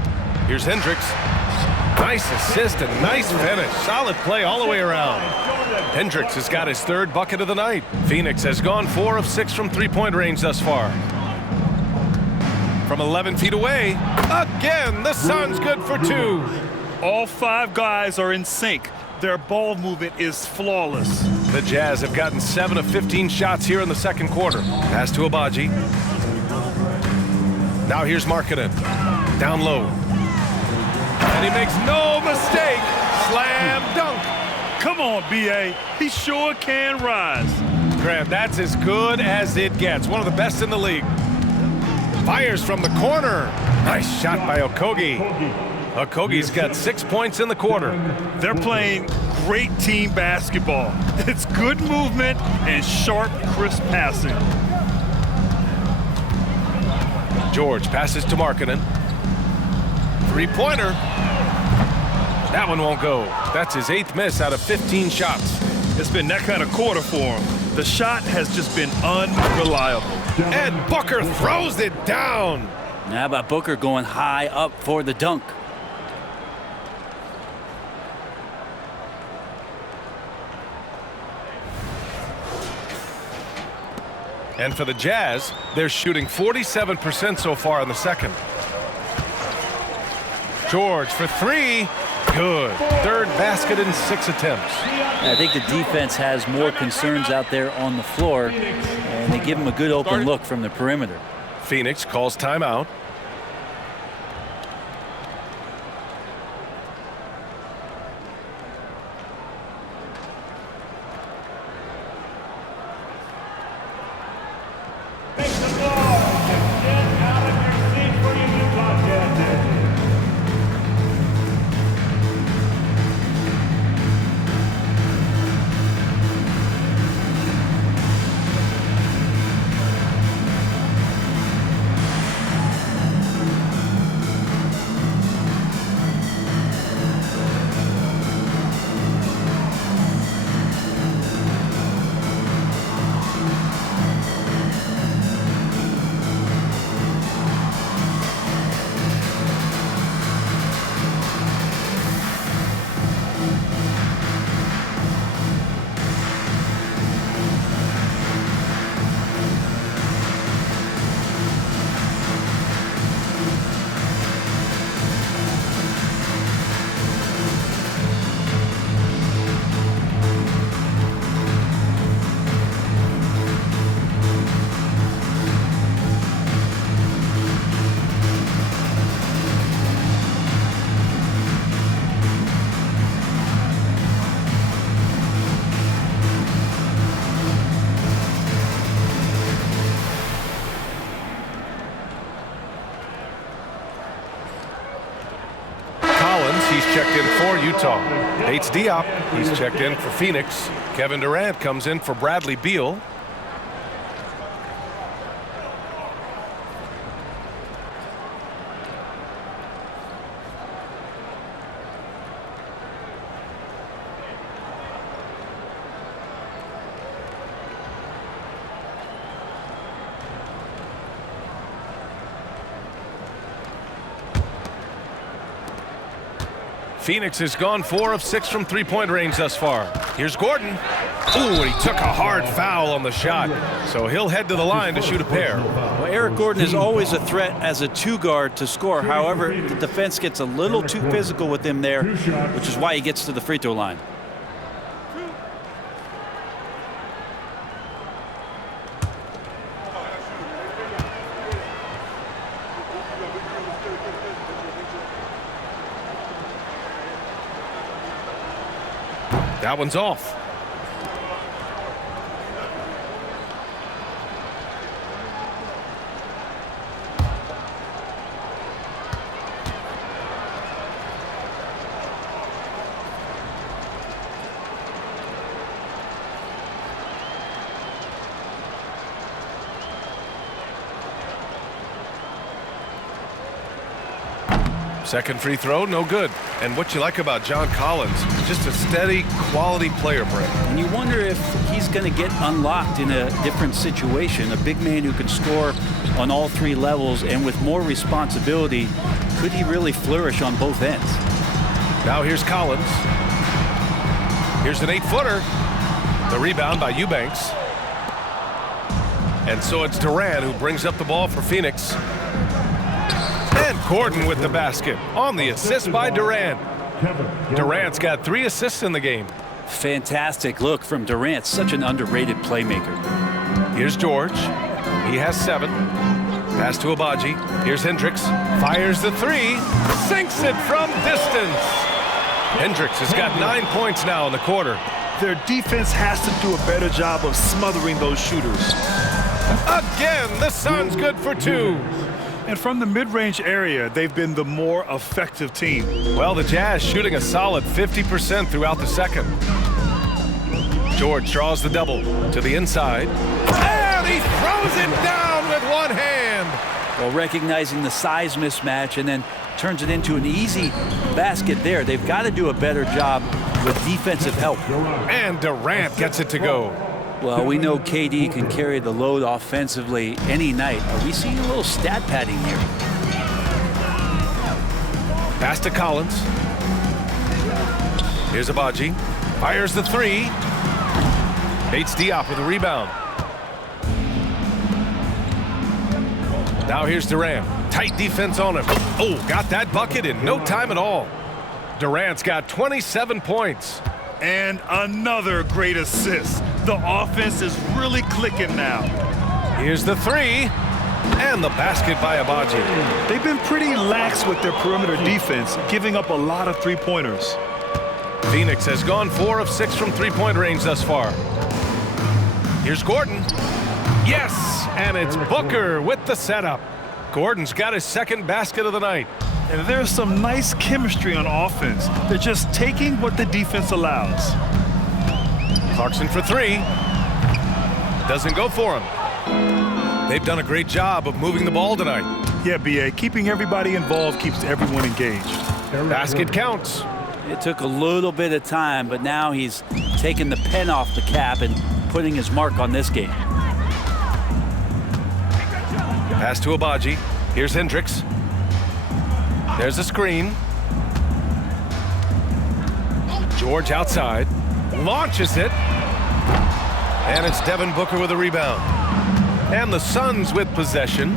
Here's Hendricks. Nice assist and nice finish. Solid play all the way around. Hendricks has got his 3rd bucket of the night. Phoenix has gone 4 of 6 from three-point range thus far. From 11 feet away, again, the Suns good for 2. All 5 guys are in sync. Their ball movement is flawless. The Jazz have gotten 7 of 15 shots here in the second quarter. Pass to Abaji. Now here's Markkanen. Down low. And he makes no mistake. Slam dunk. Come on, B.A. He sure can rise. Graham, that's as good as it gets. One of the best in the league. Fires from the corner. Nice shot by Okogie. Okogie's got 6 points in the quarter. They're playing great team basketball. It's good movement and sharp, crisp passing. George passes to Markkanen. Three-pointer. That one won't go. That's his 8th miss out of 15 shots. It's been that kind of quarter for him. The shot has just been unreliable. And Booker throws it down. How about Booker going high up for the dunk? And for the Jazz, they're shooting 47% so far in the second. George for 3. Good. 3rd basket in 6 attempts. I think the defense has more concerns out there on the floor, and they give him a good open look from the perimeter. Phoenix calls timeout. he's checked in for Utah. Bates Diop, he's checked in for Phoenix. Kevin Durant comes in for Bradley Beal. Phoenix has gone 4 of 6 from three-point range thus far. Here's Gordon. Ooh, and he took a hard foul on the shot. So he'll head to the line to shoot a pair. Well, Eric Gordon is always a threat as a two-guard to score. However, the defense gets a little too physical with him there, which is why he gets to the free throw line. That one's off. Second free throw, no good. And what you like about John Collins, just a steady, quality player, Brent. And you wonder if he's going to get unlocked in a different situation. A big man who can score on all three levels and with more responsibility, could he really flourish on both ends? Now here's Collins. Here's an 8-footer. The rebound by Eubanks. And so it's Durant who brings up the ball for Phoenix. And Gordon with the basket on the assist by Durant. Durant's got 3 assists in the game. Fantastic look from Durant, such an underrated playmaker. Here's George. He has 7. Pass to Abaji. Here's Hendricks. Fires the 3. Sinks it from distance. Hendricks has got 9 points now in the quarter. Their defense has to do a better job of smothering those shooters. Again, the Suns good for 2. And from the mid-range area, they've been the more effective team. Well, the Jazz shooting a solid 50% throughout the second. George draws the double to the inside. And he throws it down with one hand. Well, recognizing the size mismatch and then turns it into an easy basket there. They've got to do a better job with defensive help. And Durant gets it to go. Well, we know KD can carry the load offensively any night. Are we seeing a little stat padding here? Pass to Collins. Here's Abaji. Fires the 3. Bates Diop with a rebound. Now here's Durant. Tight defense on him. Oh, got that bucket in no time at all. Durant's got 27 points. And another great assist. The offense is really clicking now. Here's the 3. And the basket by Abaji. They've been pretty lax with their perimeter defense, giving up a lot of three-pointers. Phoenix has gone 4 of 6 from three-point range thus far. Here's Gordon. Yes, and it's Booker with the setup. Gordon's got his second basket of the night. And there's some nice chemistry on offense. They're just taking what the defense allows. Clarkson for 3. Doesn't go for him. They've done a great job of moving the ball tonight. Yeah, B.A., keeping everybody involved keeps everyone engaged. Basket counts. It took a little bit of time, but now he's taking the pen off the cap and putting his mark on this game. Pass to Abaji. Here's Hendricks. There's a screen. George outside. Launches it. And it's Devin Booker with a rebound. And the Suns with possession.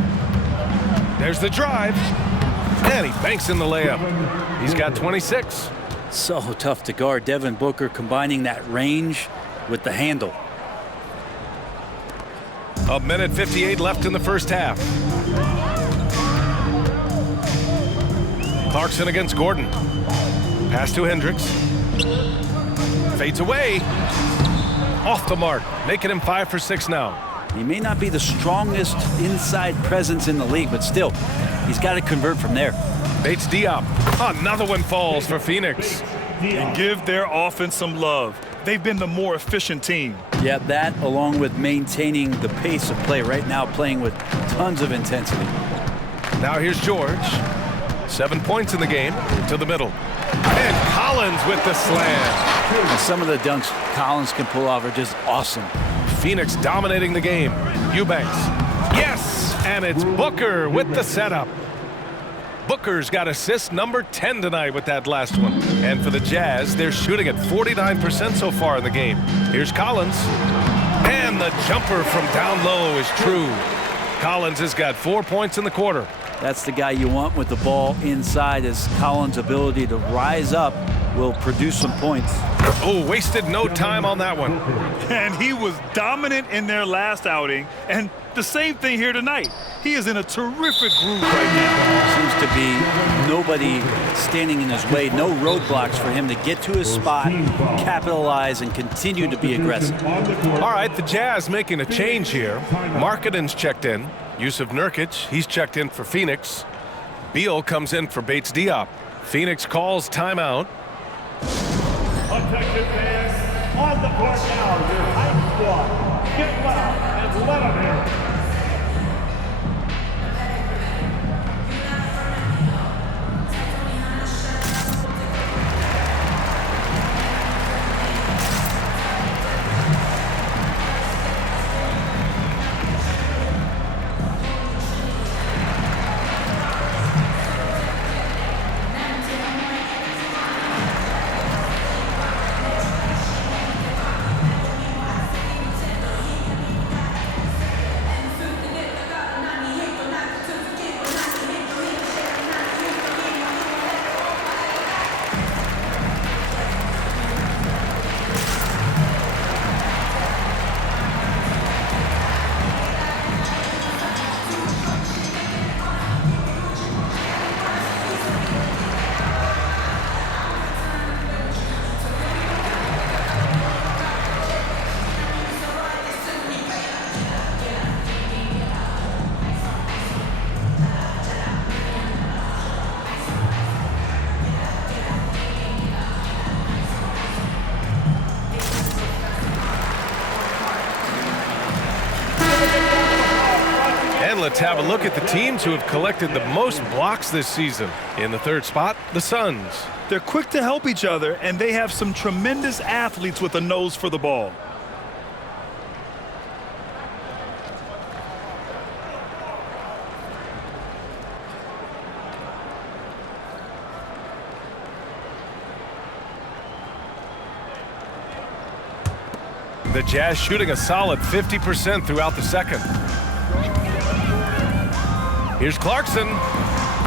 There's the drive. And he banks in the layup. He's got 26. So tough to guard. Devin Booker combining that range with the handle. A minute 58 left in the first half. Clarkson against Gordon. Pass to Hendricks. Fades away. Off the mark, making him 5 for 6 now. He may not be the strongest inside presence in the league, but still, he's got to convert from there. Bates Diop. Another one falls for Phoenix. And give their offense some love. They've been the more efficient team. Yeah, that along with maintaining the pace of play right now, playing with tons of intensity. Now here's George. 7 points in the game to the middle. And Collins with the slam. And some of the dunks Collins can pull off are just awesome. Phoenix dominating the game. Eubanks. Yes! And it's Booker with the setup. Booker's got assist number 10 tonight with that last one. And for the Jazz, they're shooting at 49% so far in the game. Here's Collins. And the jumper from down low is true. Collins has got 4 points in the quarter. That's the guy you want with the ball inside, as Collins' ability to rise up will produce some points. Oh, wasted no time on that one. And he was dominant in their last outing. And the same thing here tonight. He is in a terrific groove right now. Seems to be nobody standing in his way, no roadblocks for him to get to his spot, capitalize, and continue to be aggressive. All right, the Jazz making a change here. Markkanen's checked in. Yusuf Nurkic, he's checked in for Phoenix. Beal comes in for Bates Diop. Phoenix calls timeout. Attention fans, on the court now, your hype squad. Get loud and let them hear it. Let's have a look at the teams who have collected the most blocks this season. In the third spot, the Suns. They're quick to help each other, and they have some tremendous athletes with a nose for the ball. The Jazz shooting a solid 50% throughout the second. Here's Clarkson.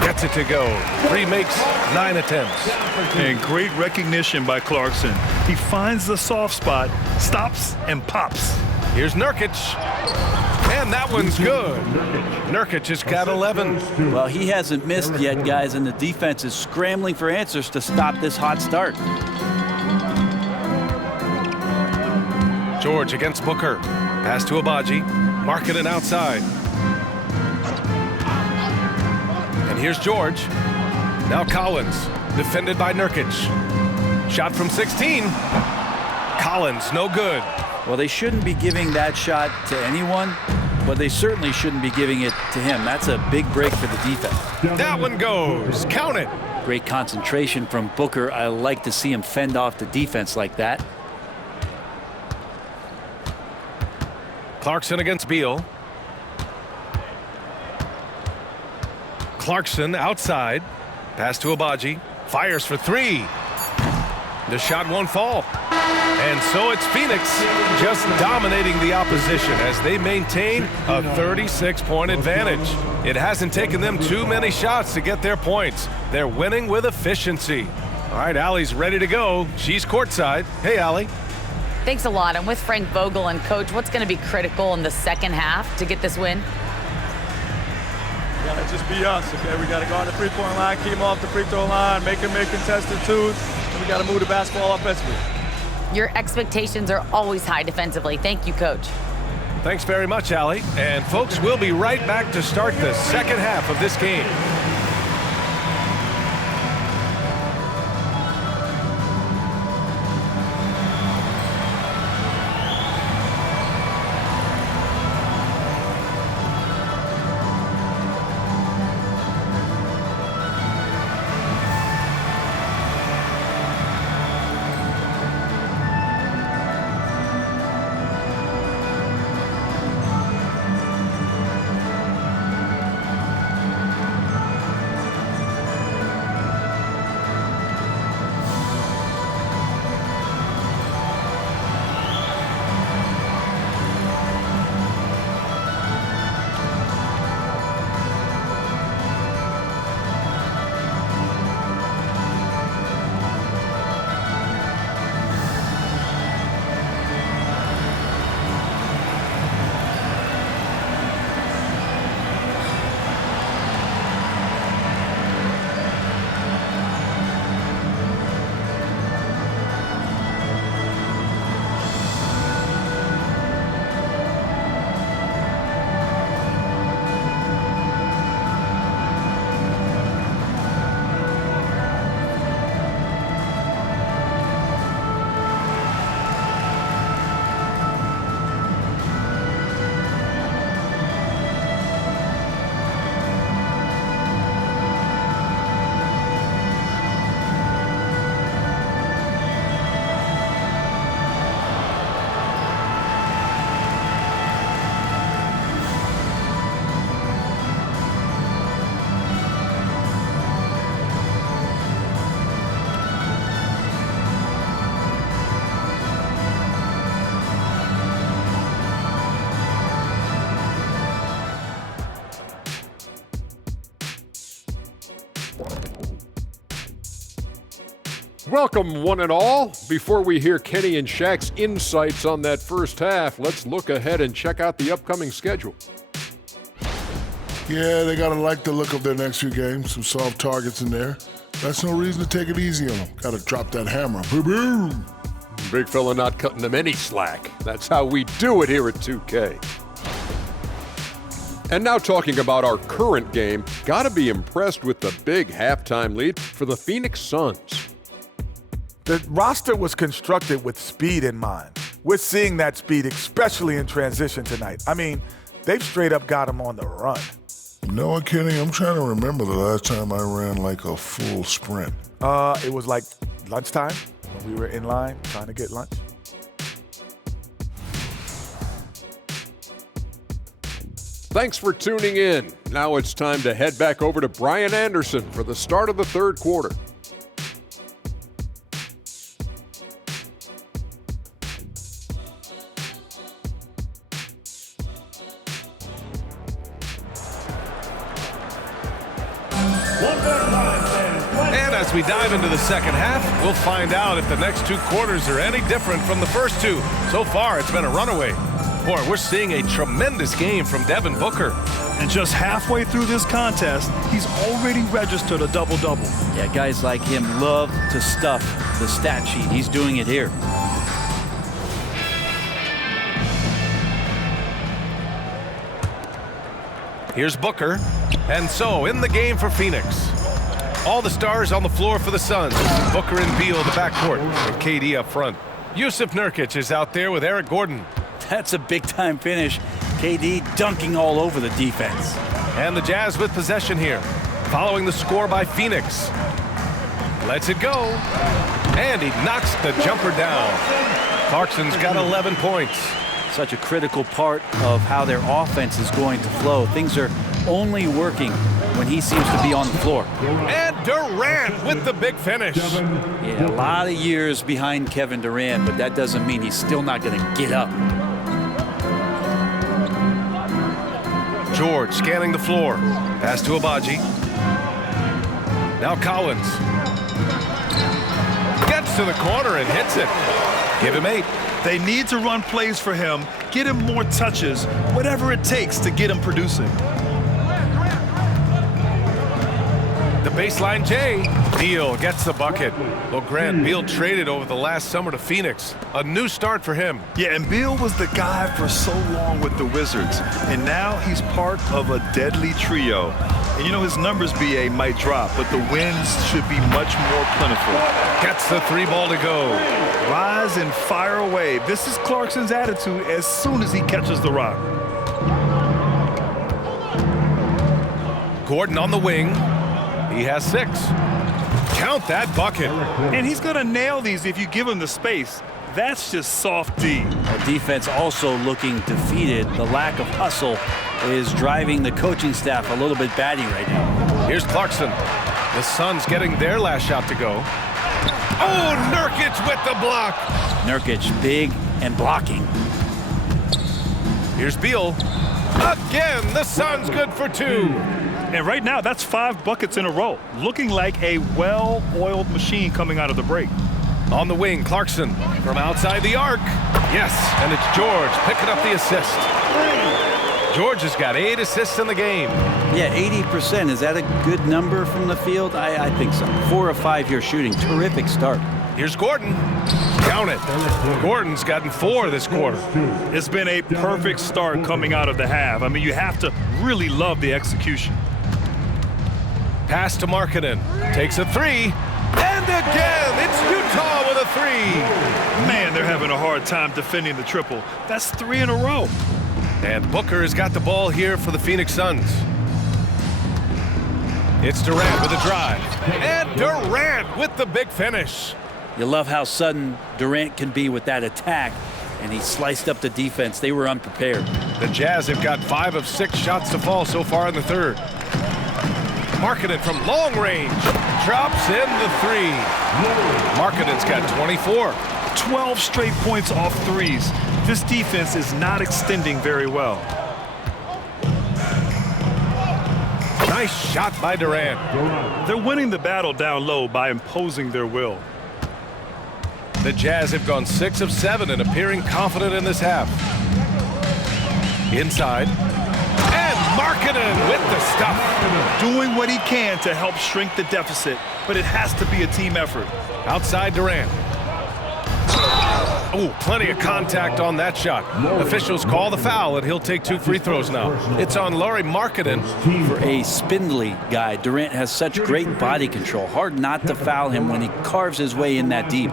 Gets it to go. 3 makes, 9 attempts. And great recognition by Clarkson. He finds the soft spot, stops, and pops. Here's Nurkic. And that one's good. Nurkic has got 11. Well, he hasn't missed yet, guys, and the defense is scrambling for answers to stop this hot start. George against Booker. Pass to Abaji. Markkanen outside. Here's George. Now Collins, defended by Nurkic. Shot from 16. Collins, no good. Well, they shouldn't be giving that shot to anyone, but they certainly shouldn't be giving it to him. That's a big break for the defense. That one goes. Count it. Great concentration from Booker. I like to see him fend off the defense like that. Clarkson against Beal. Clarkson outside. Pass to Abaji. Fires for 3. The shot won't fall. And so it's Phoenix just dominating the opposition as they maintain a 36-point advantage. It hasn't taken them too many shots to get their points. They're winning with efficiency. All right, Allie's ready to go. She's courtside. Hey, Allie. Thanks a lot. I'm with Frank Vogel. And, Coach, what's going to be critical in the second half to get this win? Gotta just be us, okay? We gotta go on the three-point line, keep them off the free throw line, make them make contested twos, and we gotta move the basketball offensively. Your expectations are always high defensively. Thank you, Coach. Thanks very much, Allie. And folks, we'll be right back to start the second half of this game. Welcome, one and all. Before we hear Kenny and Shaq's insights on that first half, let's look ahead and check out the upcoming schedule. Yeah, they gotta like the look of their next few games. Some soft targets in there. That's no reason to take it easy on them. Gotta drop that hammer. Boom! Big fella not cutting them any slack. That's how we do it here at 2K. And now talking about our current game, gotta be impressed with the big halftime lead for the Phoenix Suns. The roster was constructed with speed in mind. We're seeing that speed, especially in transition tonight. I mean, they've straight up got them on the run. You know what, Kenny? I'm trying to remember the last time I ran like a full sprint. It was like lunchtime when we were in line trying to get lunch. Thanks for tuning in. Now it's time to head back over to Brian Anderson for the start of the third quarter. And as we dive into the second half, we'll find out if the next two quarters are any different from the first two. So far, it's been a runaway. Boy, we're seeing a tremendous game from Devin Booker. And just halfway through this contest, he's already registered a double-double. Yeah, guys like him love to stuff the stat sheet. He's doing it here. Here's Booker. And so, in the game for Phoenix. All the stars on the floor for the Suns. Booker and Beal, the backcourt, and KD up front. Yusuf Nurkic is out there with Eric Gordon. That's a big-time finish. KD dunking all over the defense. And the Jazz with possession here, following the score by Phoenix. Lets it go. And he knocks the jumper down. Clarkson's got 11 points. Such a critical part of how their offense is going to flow. Things are only working when he seems to be on the floor. And Durant with the big finish. Yeah, a lot of years behind Kevin Durant, but that doesn't mean he's still not going to get up. George scanning the floor. Pass to Abaji. Now Collins. Gets to the corner and hits it. Give him 8. They need to run plays for him, get him more touches, whatever it takes to get him producing. The baseline J. Beal gets the bucket. Well, Grant, Beal traded over the last summer to Phoenix. A new start for him. Yeah, and Beal was the guy for so long with the Wizards, and now he's part of a deadly trio. And you know, his numbers, BA, might drop, but the wins should be much more plentiful. Gets the 3 ball to go. Rise and fire away. This is Clarkson's attitude as soon as he catches the rock. Gordon on the wing. He has 6. Count that bucket. And he's going to nail these if you give him the space. That's just soft D. The defense also looking defeated. The lack of hustle is driving the coaching staff a little bit batty right now. Here's Clarkson. The Suns getting their last shot to go. Oh, Nurkic with the block. Nurkic big and blocking. Here's Beal. Again, the Suns good for 2. And right now, that's 5 buckets in a row. Looking like a well-oiled machine coming out of the break. On the wing, Clarkson from outside the arc. Yes, and it's George picking up the assist. George has got 8 assists in the game. Yeah, 80%. Is that a good number from the field? I think so. 4 of 5 here shooting. Terrific start. Here's Gordon. Count it. Gordon's gotten 4 this quarter. It's been a perfect start coming out of the half. I mean, you have to really love the execution. Pass to Markkanen. Takes a 3. And again, it's Utah with a 3. Man, they're having a hard time defending the triple. That's 3 in a row. And Booker has got the ball here for the Phoenix Suns. It's Durant with a drive. And Durant with the big finish. You love how sudden Durant can be with that attack. And he sliced up the defense. They were unprepared. The Jazz have got 5 of 6 shots to fall so far in the third. Markkanen from long range. Drops in the 3. Markkanen's got 24. 12 straight points off threes. This defense is not extending very well. Nice shot by Durant. They're winning the battle down low by imposing their will. The Jazz have gone 6 of 7 and appearing confident in this half. Inside. And Markkanen with the stuff. Doing what he can to help shrink the deficit, but it has to be a team effort. Outside Durant. Oh, plenty of contact on that shot. Officials call the foul, and he'll take 2 free throws now. It's on Lauri Markkanen. For a spindly guy, Durant has such great body control. Hard not to foul him when he carves his way in that deep.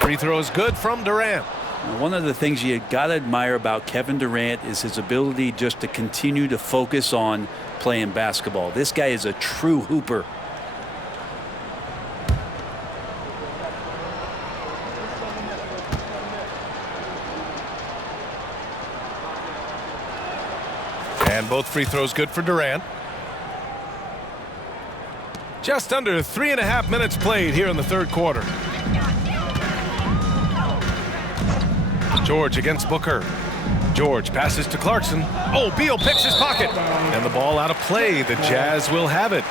Free throw is good from Durant. One of the things you got to admire about Kevin Durant is his ability just to continue to focus on playing basketball. This guy is a true hooper. And both free throws good for Durant. Just under 3.5 minutes played here in the third quarter. George against Booker. George passes to Clarkson. Oh, Beal picks his pocket. And the ball out of play. The Jazz will have it.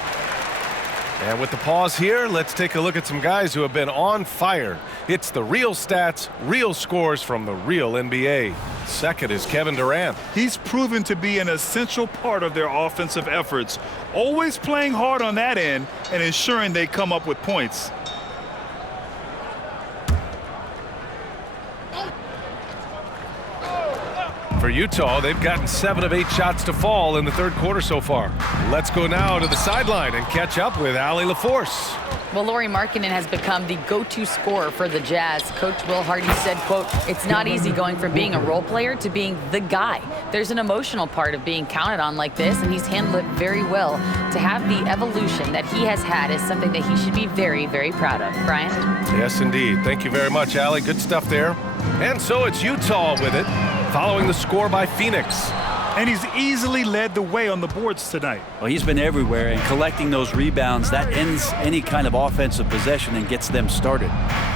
And with the pause here, let's take a look at some guys who have been on fire. It's the real stats, real scores from the real NBA. Second is Kevin Durant. He's proven to be an essential part of their offensive efforts, always playing hard on that end and ensuring they come up with points. For Utah, they've gotten 7 of 8 shots to fall in the third quarter so far. Let's go now to the sideline and catch up with Allie LaForce. Well, Lauri Markkanen has become the go-to scorer for the Jazz. Coach Will Hardy said, quote, "It's not easy going from being a role player to being the guy. There's an emotional part of being counted on like this, and he's handled it very well. To have the evolution that he has had is something that he should be very, very proud of." Brian? Yes, indeed. Thank you very much, Allie. Good stuff there. And so it's Utah with it, following the score by Phoenix. And he's easily led the way on the boards tonight. Well, he's been everywhere, and collecting those rebounds, that ends any kind of offensive possession and gets them started.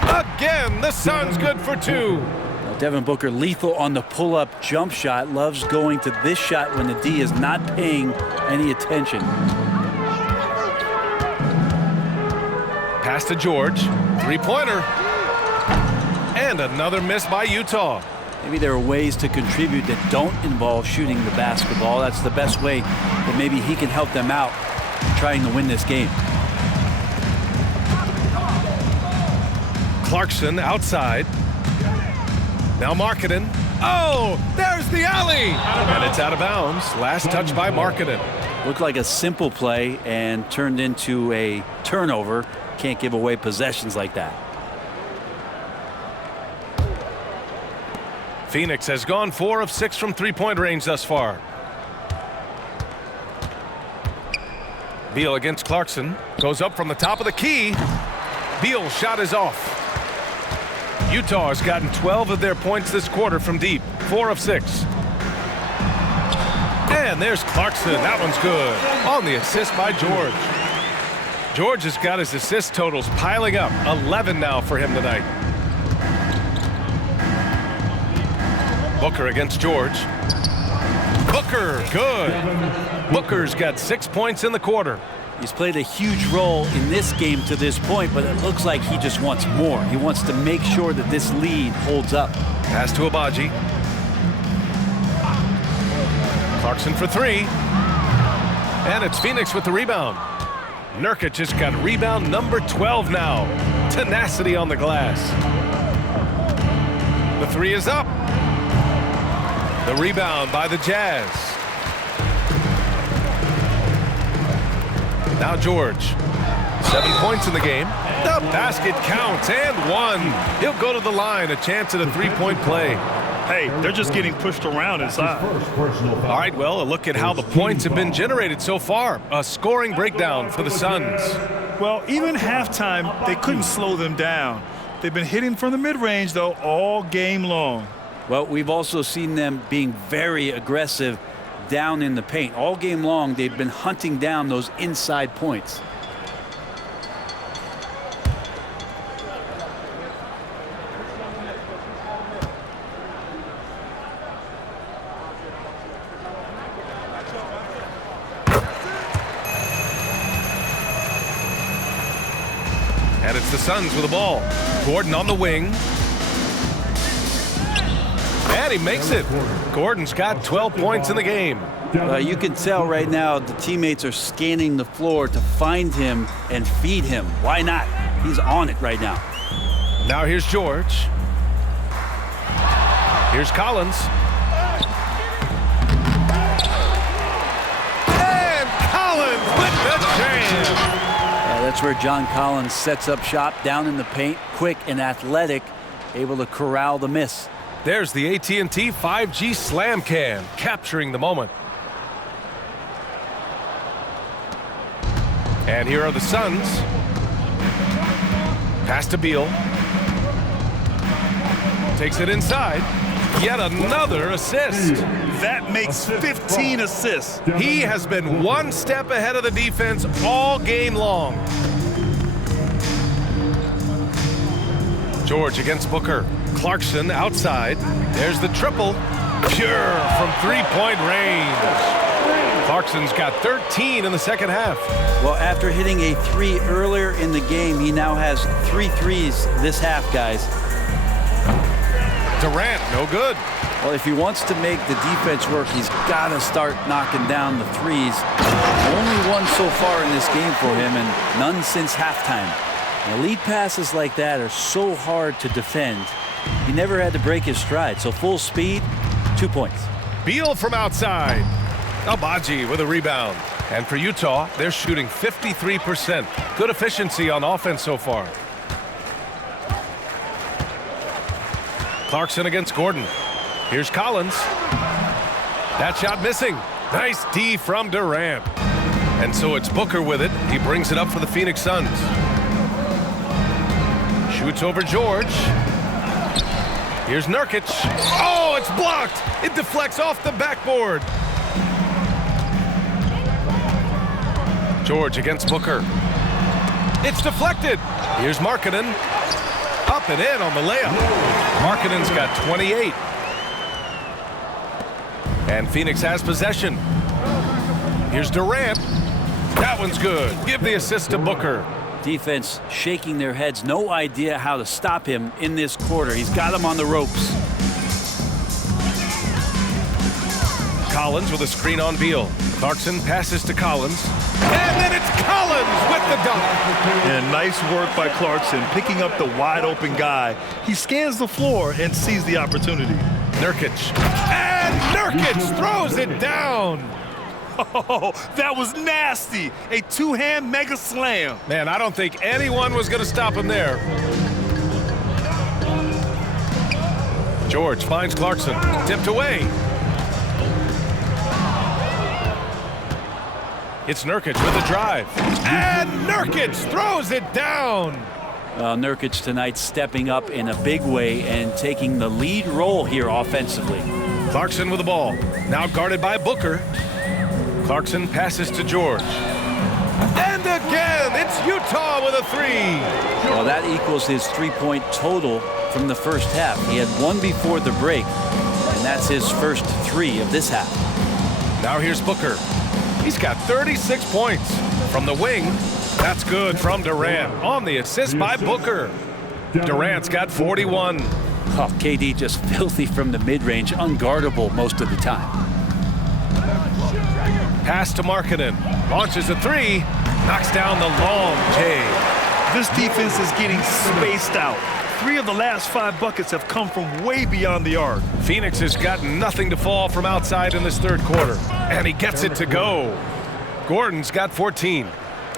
Again, the Suns good for 2. Well, Devin Booker lethal on the pull-up jump shot. Loves going to this shot when the D is not paying any attention. Pass to George. Three-pointer. And another miss by Utah. Maybe there are ways to contribute that don't involve shooting the basketball. That's the best way that maybe he can help them out trying to win this game. Clarkson outside. Now Markkanen. Oh, there's the alley. And it's out of bounds. Last touch by Markkanen. Looked like a simple play and turned into a turnover. Can't give away possessions like that. Phoenix has gone 4 of 6 from three-point range thus far. Beal against Clarkson. Goes up from the top of the key. Beal's shot is off. Utah has gotten 12 of their points this quarter from deep. 4 of 6. And there's Clarkson. That one's good. On the assist by George. George has got his assist totals piling up. 11 now for him tonight. Booker against George. Booker, good. Booker's got 6 points in the quarter. He's played a huge role in this game to this point, but it looks like he just wants more. He wants to make sure that this lead holds up. Pass to Abaji. Clarkson for 3. And it's Phoenix with the rebound. Nurkic has got rebound number 12 now. Tenacity on the glass. The 3 is up. The rebound by the Jazz. Now George. 7 points in the game. The basket counts and 1. He'll go to the line. A chance at a 3-point play. Hey, they're just getting pushed around inside. All right, well, a look at how the points have been generated so far. A scoring breakdown for the Suns. Well, even halftime, they couldn't slow them down. They've been hitting from the mid-range, though, all game long. Well, we've also seen them being very aggressive down in the paint. All game long, they've been hunting down those inside points. And it's the Suns with the ball. Gordon on the wing. And he makes it. Gordon's got 12 points in the game. You can tell right now the teammates are scanning the floor to find him and feed him. Why not? He's on it right now. Now here's George. Here's Collins. And Collins with the jam. That's where John Collins sets up shop down in the paint, quick and athletic, able to corral the miss. There's the AT&T 5G Slam Cam, capturing the moment. And here are the Suns. Pass to Beal. Takes it inside. Yet another assist. That makes 15 assists. He has been one step ahead of the defense all game long. George against Booker. Clarkson outside. There's the triple. Pure from three-point range. Clarkson's got 13 in the second half. Well, after hitting a 3 earlier in the game, he now has 3 threes this half, guys. Durant, no good. Well, if he wants to make the defense work, he's got to start knocking down the threes. Only one so far in this game for him, and none since halftime. Now, lead passes like that are so hard to defend. He never had to break his stride, so full speed, 2 points. Beal from outside. Abaji with a rebound. And for Utah, they're shooting 53%. Good efficiency on offense so far. Clarkson against Gordon. Here's Collins. That shot missing. Nice D from Durant. And so it's Booker with it. He brings it up for the Phoenix Suns. Shoots over George. Here's Nurkic. Oh, it's blocked. It deflects off the backboard. George against Booker. It's deflected. Here's Markkanen. Up and in on the layup. Markkanen's got 28. And Phoenix has possession. Here's Durant. That one's good. Give the assist to Booker. Defense shaking their heads. No idea how to stop him in this quarter. He's got him on the ropes. Collins with a screen on Beal. Clarkson passes to Collins. And then it's Collins with the dunk. And nice work by Clarkson picking up the wide open guy. He scans the floor and sees the opportunity. Nurkic. And Nurkic throws it down. Oh, that was nasty. A two-hand mega slam. Man, I don't think anyone was going to stop him there. George finds Clarkson. Tipped away. It's Nurkic with a drive. And Nurkic throws it down. Nurkic tonight stepping up in a big way and taking the lead role here offensively. Clarkson with the ball. Now guarded by Booker. Clarkson passes to George. And again, it's Utah with a three. Well, that equals his three-point total from the first half. He had one before the break, and that's his first 3 of this half. Now here's Booker. He's got 36 points. From the wing, that's good from Durant. On the assist by Booker. Durant's got 41. Oh, KD just filthy from the mid-range, unguardable most of the time. Pass to Markkanen. Launches a 3. Knocks down the long J. This defense is getting spaced out. 3 of the last 5 buckets have come from way beyond the arc. Phoenix has got nothing to fall from outside in this third quarter. And he gets it to go. Gordon's got 14.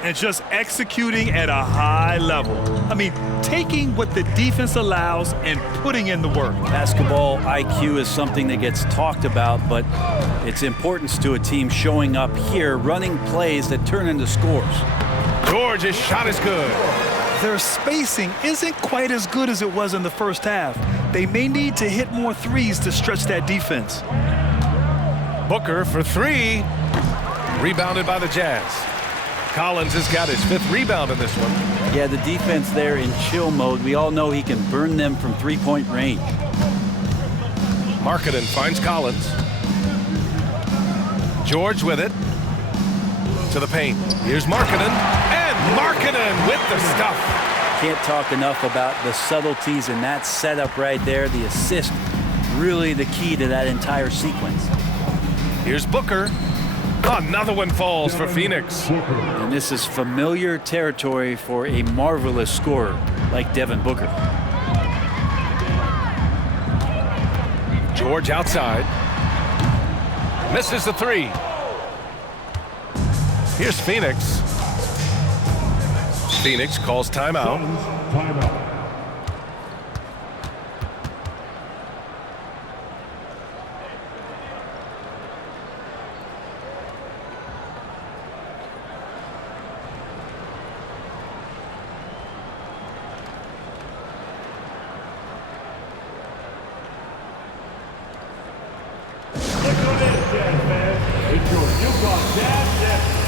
And just executing at a high level. I mean, taking what the defense allows and putting in the work. Basketball IQ is something that gets talked about, but its importance to a team showing up here, running plays that turn into scores. George's shot is good. Their spacing isn't quite as good as it was in the first half. They may need to hit more threes to stretch that defense. Booker for three. Rebounded by the Jazz. Collins has got his 5th rebound in this one. Yeah, the defense there in chill mode. We all know he can burn them from three-point range. Markkanen finds Collins. George with it. To the paint. Here's Markkanen. And Markkanen with the stuff. Can't talk enough about the subtleties in that setup right there. The assist, really the key to that entire sequence. Here's Booker. Another one falls for Phoenix. And this is familiar territory for a marvelous scorer like Devin Booker. George outside. Misses the 3. Here's Phoenix. Phoenix calls timeout. Timeout. It's your Utah Jazz Nets.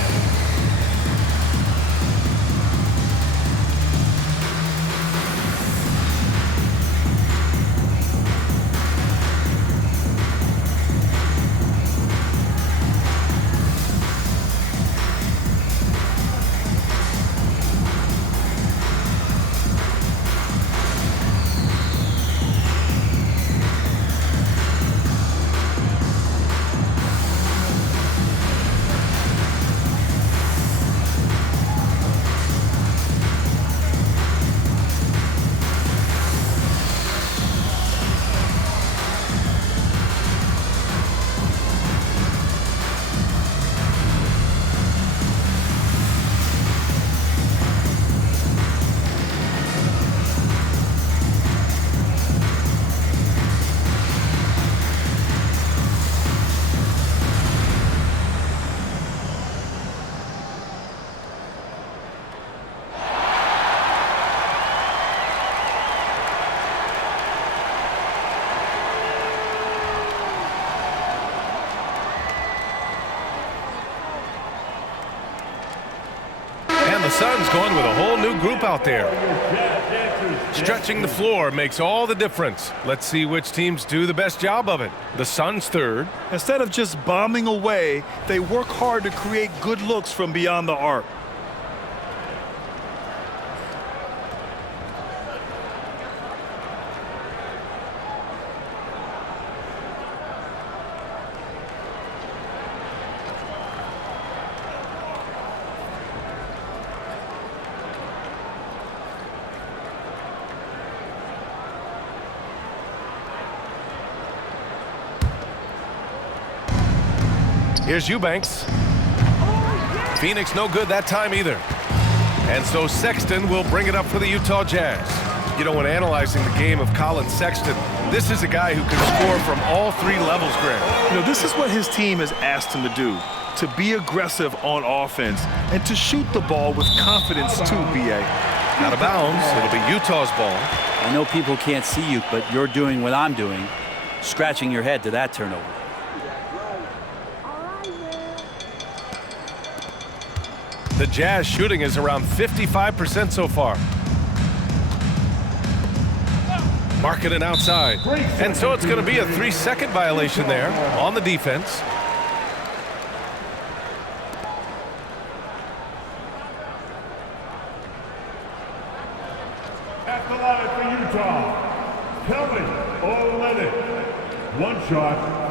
The Suns going with a whole new group out there. Stretching the floor makes all the difference. Let's see which teams do the best job of it. The Suns 3rd. Instead of just bombing away, they work hard to create good looks from beyond the arc. Here's Eubanks. Phoenix no good that time either. And so Sexton will bring it up for the Utah Jazz. You know, when analyzing the game of Colin Sexton, this is a guy who can score from all 3 levels, Greg. You know, this is what his team has asked him to do, to be aggressive on offense and to shoot the ball with confidence too, B.A. Out of bounds. It'll be Utah's ball. I know people can't see you, but you're doing what I'm doing, scratching your head to that turnover. The Jazz shooting is around 55% so far. Markkanen outside. And so it's going to be a 3-second violation there on the defense. At the line for Utah, Kelly Olynyk. 1 shot.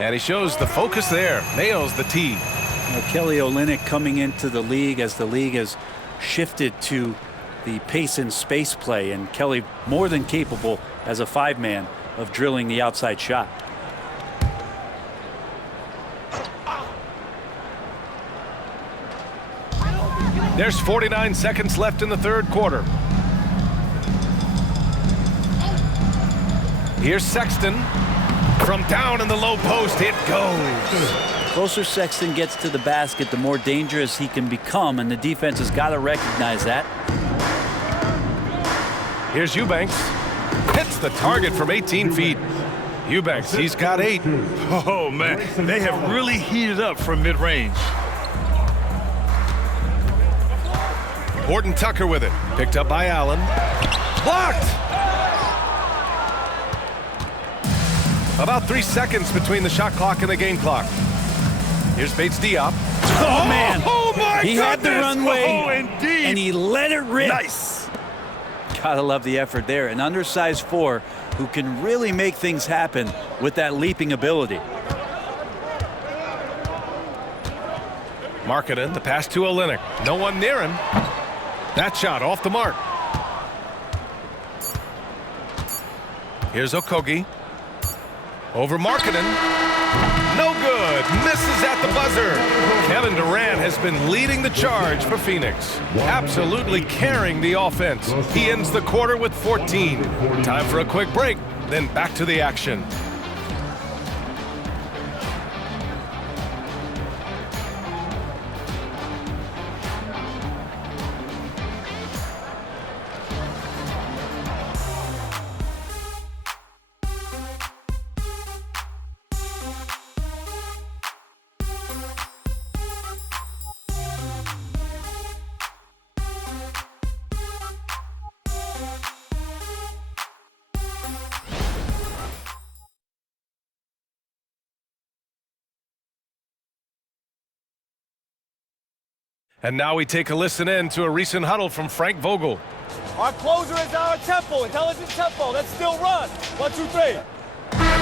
And he shows the focus there. Nails the tee. Kelly Olynyk coming into the league as the league has shifted to the pace and space play, and Kelly more than capable as a 5-man of drilling the outside shot. There's 49 seconds left in the 3rd quarter. Here's Sexton. From down in the low post, it goes. The closer Sexton gets to the basket, the more dangerous he can become, and the defense has got to recognize that. Here's Eubanks. Hits the target from 18 feet. Eubanks, he's got 8. Oh, man, they have really heated up from mid-range. Horton Tucker with it. Picked up by Allen. Blocked! About 3 seconds between the shot clock and the game clock. Here's Bates Diop. Oh, man. Oh, my He goodness. had the runway. Oh, indeed. And he let it rip. Nice. Gotta love the effort there. An undersized 4 who can really make things happen with that leaping ability. Markkanen, the pass to Olynyk. No one near him. That shot off the mark. Here's Okogie. Over Markkanen. No good. Misses at the buzzer. Kevin Durant has been leading the charge for Phoenix. Absolutely carrying the offense. He ends the quarter with 14. Time for a quick break, then back to the action. And now we take a listen in to a recent huddle from Frank Vogel. Our closer is our tempo, intelligent tempo. Let's still run. 1, 2, 3. And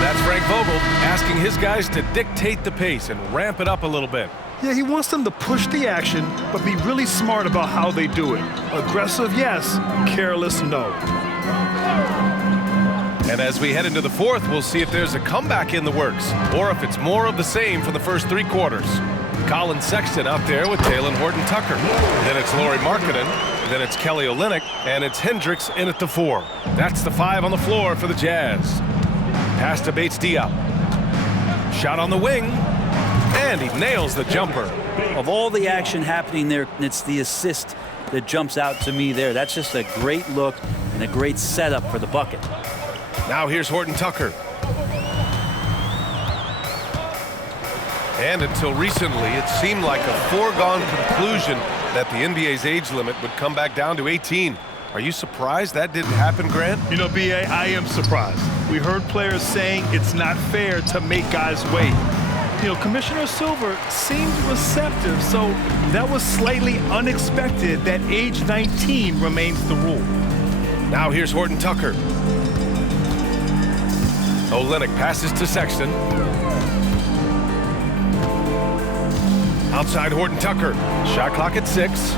that's Frank Vogel asking his guys to dictate the pace and ramp it up a little bit. Yeah, he wants them to push the action, but be really smart about how they do it. Aggressive, yes. Careless, no. And as we head into the fourth, we'll see if there's a comeback in the works or if it's more of the same for the first 3 quarters. Colin Sexton out there with Talen Horton-Tucker. Then it's Lauri Markkanen. Then it's Kelly Olynyk. And it's Hendricks in at the 4. That's the 5 on the floor for the Jazz. Pass to Bates Diop. Shot on the wing. And he nails the jumper. Of all the action happening there, it's the assist that jumps out to me there. That's just a great look and a great setup for the bucket. Now here's Horton-Tucker. And until recently, it seemed like a foregone conclusion that the NBA's age limit would come back down to 18. Are you surprised that didn't happen, Grant? You know, B.A., I am surprised. We heard players saying it's not fair to make guys wait. You know, Commissioner Silver seemed receptive, so that was slightly unexpected that age 19 remains the rule. Now here's Horton-Tucker. Olynyk passes to Sexton. Outside Horton-Tucker. Shot clock at 6.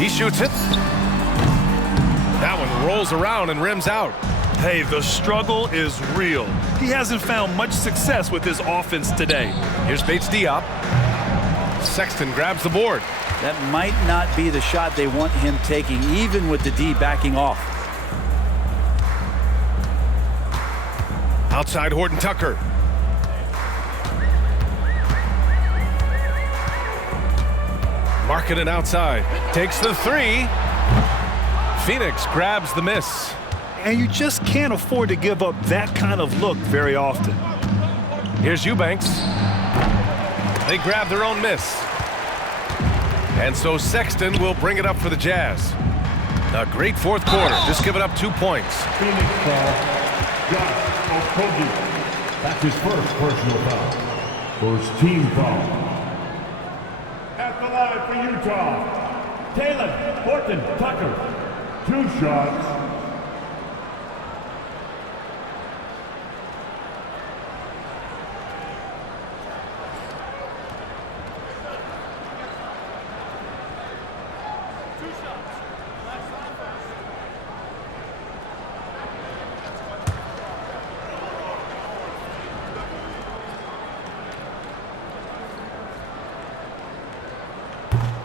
He shoots it. That one rolls around and rims out. Hey, the struggle is real. He hasn't found much success with his offense today. Here's Bates Diop. Sexton grabs the board. That might not be the shot they want him taking, even with the D backing off. Outside Horton-Tucker. Markkanen outside. Takes the 3. Phoenix grabs the miss. And you just can't afford to give up that kind of look very often. Here's Eubanks. They grab their own miss. And so Sexton will bring it up for the Jazz. A great fourth quarter. Just giving up 2 points. Phoenix foul. Josh Okogie. That's his first personal foul. First team foul. At the line for Utah, Talen Horton-Tucker. 2 shots.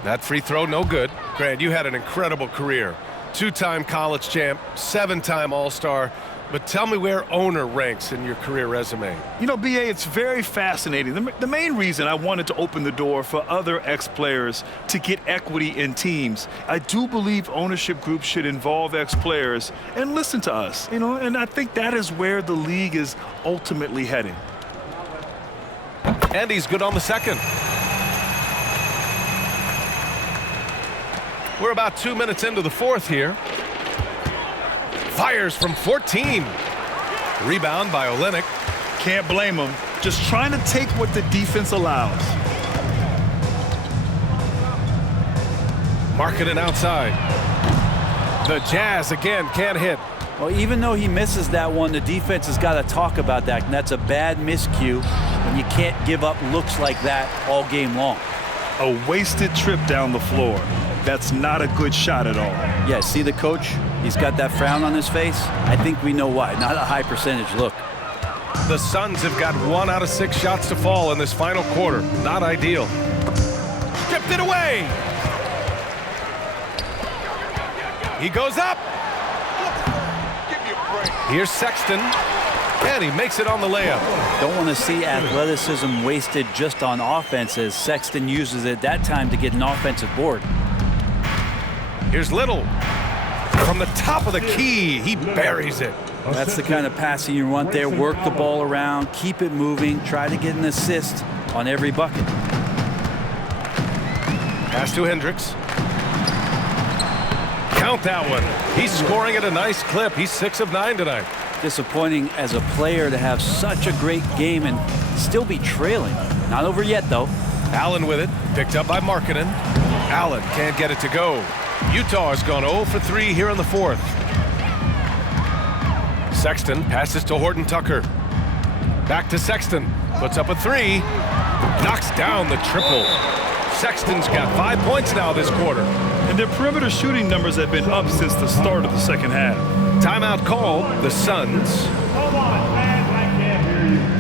That free throw, no good. Grant, you had an incredible career. two-time college champ, 7-time All-Star. But tell me where owner ranks in your career resume. You know, BA, it's very fascinating. The main reason I wanted to open the door for other ex-players to get equity in teams, I do believe ownership groups should involve ex-players and listen to us, you know, and I think that is where the league is ultimately heading. And he's good on the second. We're about 2 minutes into the fourth here. Fires from 14. Rebound by Olynyk. Can't blame him. Just trying to take what the defense allows. Marketing outside. The Jazz again can't hit. Well, even though he misses that one, the defense has got to talk about that, and that's a bad miscue when you can't give up looks like that all game long. A wasted trip down the floor. That's not a good shot at all. Yeah, see the coach? He's got that frown on his face. I think we know why. Not a high percentage look. The Suns have got 1 out of 6 shots to fall in this final quarter. Not ideal. Stripped it away. He goes up. Here's Sexton. And he makes it on the layup. Don't want to see athleticism wasted just on offense as Sexton uses it that time to get an offensive board. Here's Little. From the top of the key, he buries it. That's the kind of passing you want there. Work the ball around, keep it moving, try to get an assist on every bucket. Pass to Hendricks. Count that one. He's scoring at a nice clip. He's 6 of 9 tonight. Disappointing as a player to have such a great game and still be trailing. Not over yet, though. Allen with it. Picked up by Markkanen. Allen can't get it to go. Utah has gone 0 for 3 here in the fourth. Sexton passes to Horton Tucker. Back to Sexton. Puts up a 3. Knocks down the triple. Sexton's got 5 points now this quarter. And their perimeter shooting numbers have been up since the start of the second half. Timeout called. The Suns. Hold on, man. I can't hear you.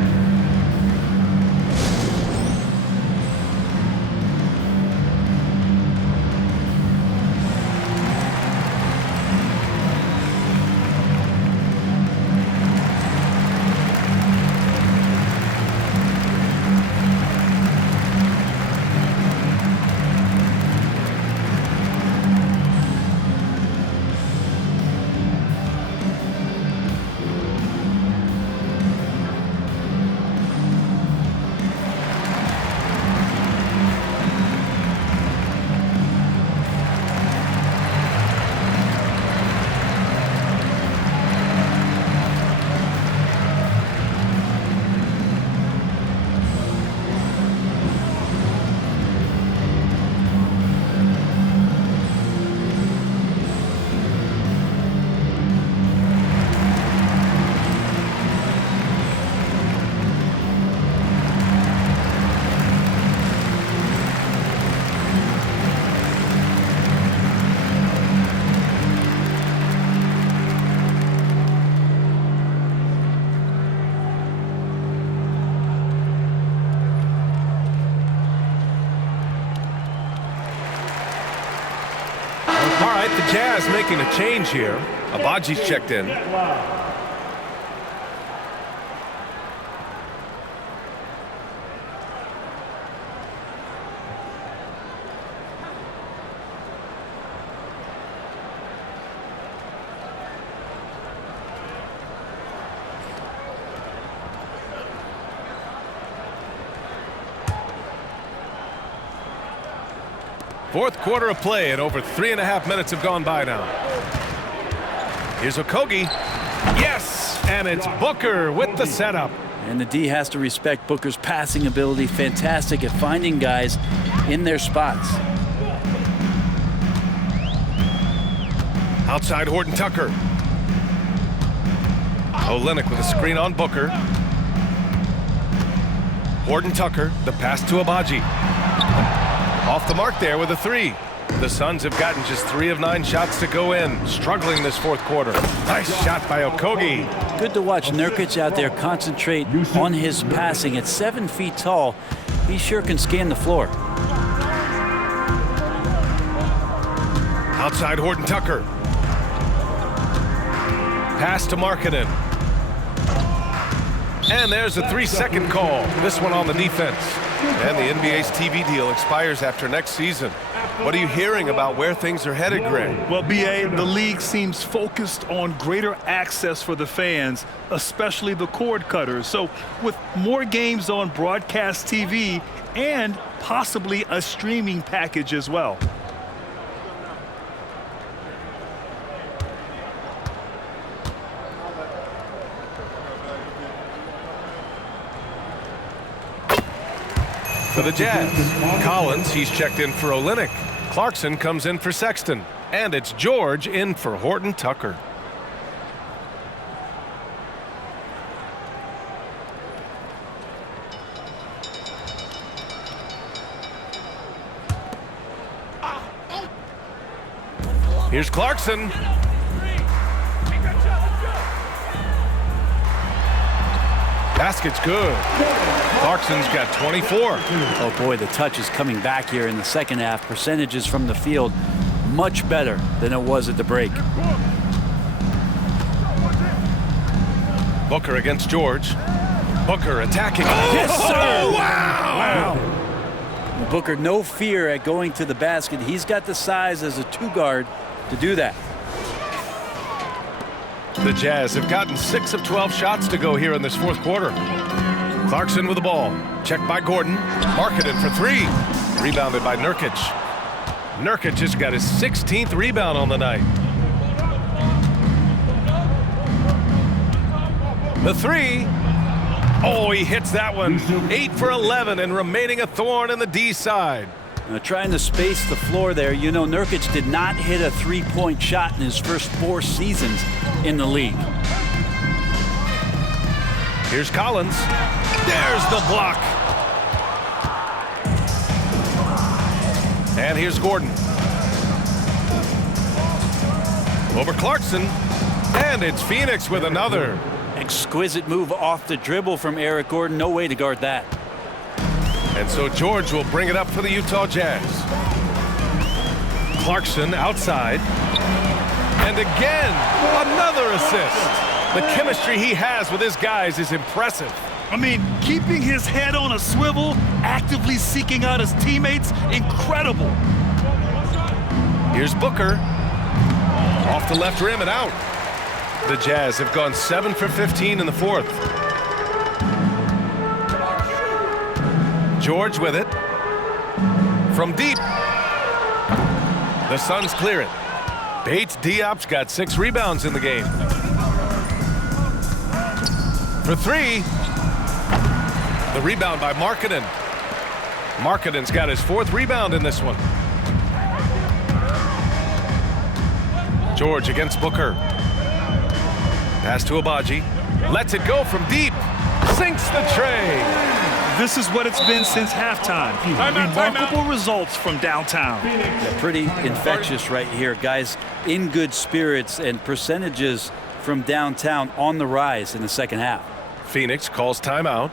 All right, the Jazz making a change here. Abaji's checked in. Fourth quarter of play, and over 3.5 minutes have gone by now. Here's Okogie. Yes, and it's Booker with the setup. And the D has to respect Booker's passing ability. Fantastic at finding guys in their spots. Outside Horton Tucker. Olynyk with a screen on Booker. Horton Tucker, the pass to Abaji. Off the mark there with a 3. The Suns have gotten just 3 of 9 shots to go in. Struggling this fourth quarter. Nice shot by Okogie. Good to watch Nurkic out there concentrate on his passing. At 7 feet tall, he sure can scan the floor. Outside Horton Tucker. Pass to Markkanen. And there's a 3-second call. This one on the defense. And the NBA's TV deal expires after next season. What are you hearing about where things are headed, Greg? Well, B.A., the league seems focused on greater access for the fans, especially the cord cutters. So with more games on broadcast TV and possibly a streaming package as well. For the Jazz, Collins, he's checked in for Olynyk. Clarkson comes in for Sexton. And it's George in for Horton Tucker. Here's Clarkson. Basket's good. Clarkson's got 24. Oh boy, the touch is coming back here in the second half. Percentages from the field much better than it was at the break. Booker against George. Booker attacking. Oh, yes, sir! Oh, wow! Booker, no fear at going to the basket. He's got the size as a two-guard to do that. The Jazz have gotten 6 of 12 shots to go here in this fourth quarter. Clarkson with the ball. Checked by Gordon. Markkanen for 3. Rebounded by Nurkic. Nurkic just got his 16th rebound on the night. The 3. Oh, he hits that one. 8 for 11 and remaining a thorn in the D side. Now, trying to space the floor there. You know, Nurkic did not hit a three-point shot in his first 4 seasons in the league. Here's Collins. There's the block. And here's Gordon. Over Clarkson. And it's Phoenix with another. Exquisite move off the dribble from Eric Gordon. No way to guard that. And so George will bring it up for the Utah Jazz. Clarkson outside. And again, another assist. The chemistry he has with his guys is impressive. I mean, keeping his head on a swivel, actively seeking out his teammates, incredible. Here's Booker. Off the left rim and out. The Jazz have gone 7 for 15 in the fourth. George with it. From deep. The Suns clear it. Bates Diop's got 6 rebounds in the game. For 3. The rebound by Markkanen. Markkanen's got his 4th rebound in this one. George against Booker. Pass to Abaji. Lets it go from deep. Sinks the tray. This is what it's been since halftime. Remarkable results from downtown. Yeah, pretty infectious right here. Guys in good spirits and percentages from downtown on the rise in the second half. Phoenix calls timeout.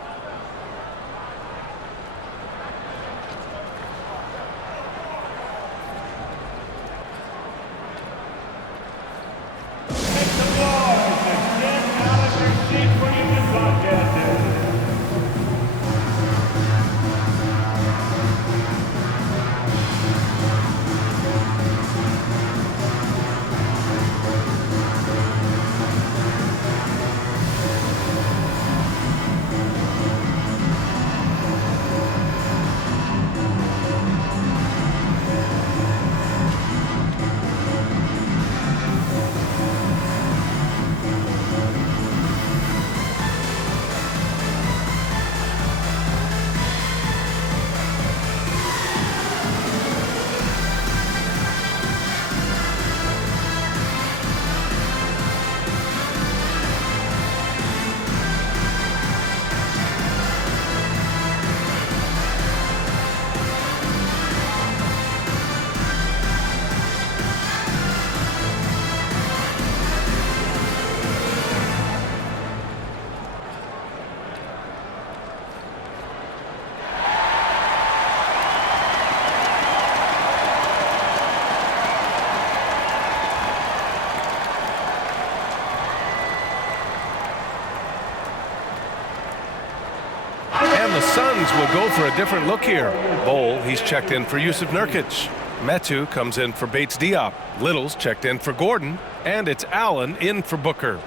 Suns will go for a different look here. Bowl, he's checked in for Yusuf Nurkic. Metu comes in for Bates Diop. Little's checked in for Gordon. And it's Allen in for Booker.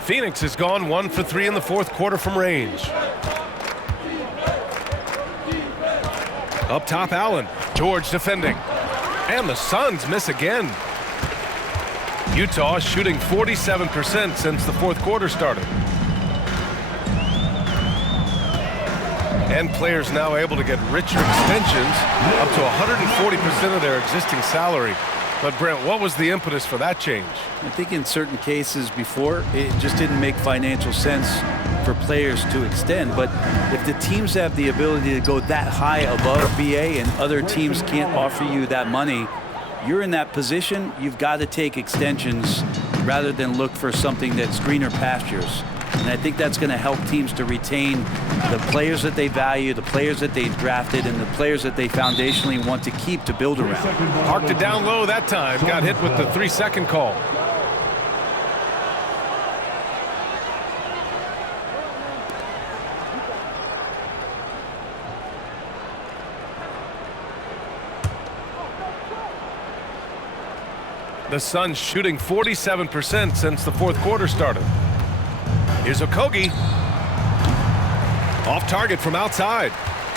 Phoenix has gone 1 for 3 in the fourth quarter from range. Up top, Allen. George defending. And the Suns miss again. Utah shooting 47% since the fourth quarter started. And players now able to get richer extensions up to 140% of their existing salary. But Brent, what was the impetus for that change? I think in certain cases before, it just didn't make financial sense for players to extend. But if the teams have the ability to go that high above BA and other teams can't offer you that money, you're in that position, you've got to take extensions rather than look for something that's greener pastures. And I think that's going to help teams to retain the players that they value, the players that they drafted, and the players that they foundationally want to keep to build around. Parked it down low that time. Got hit with the 3-second call. The Suns shooting 47% since the fourth quarter started. Here's Okogie. Off target from outside.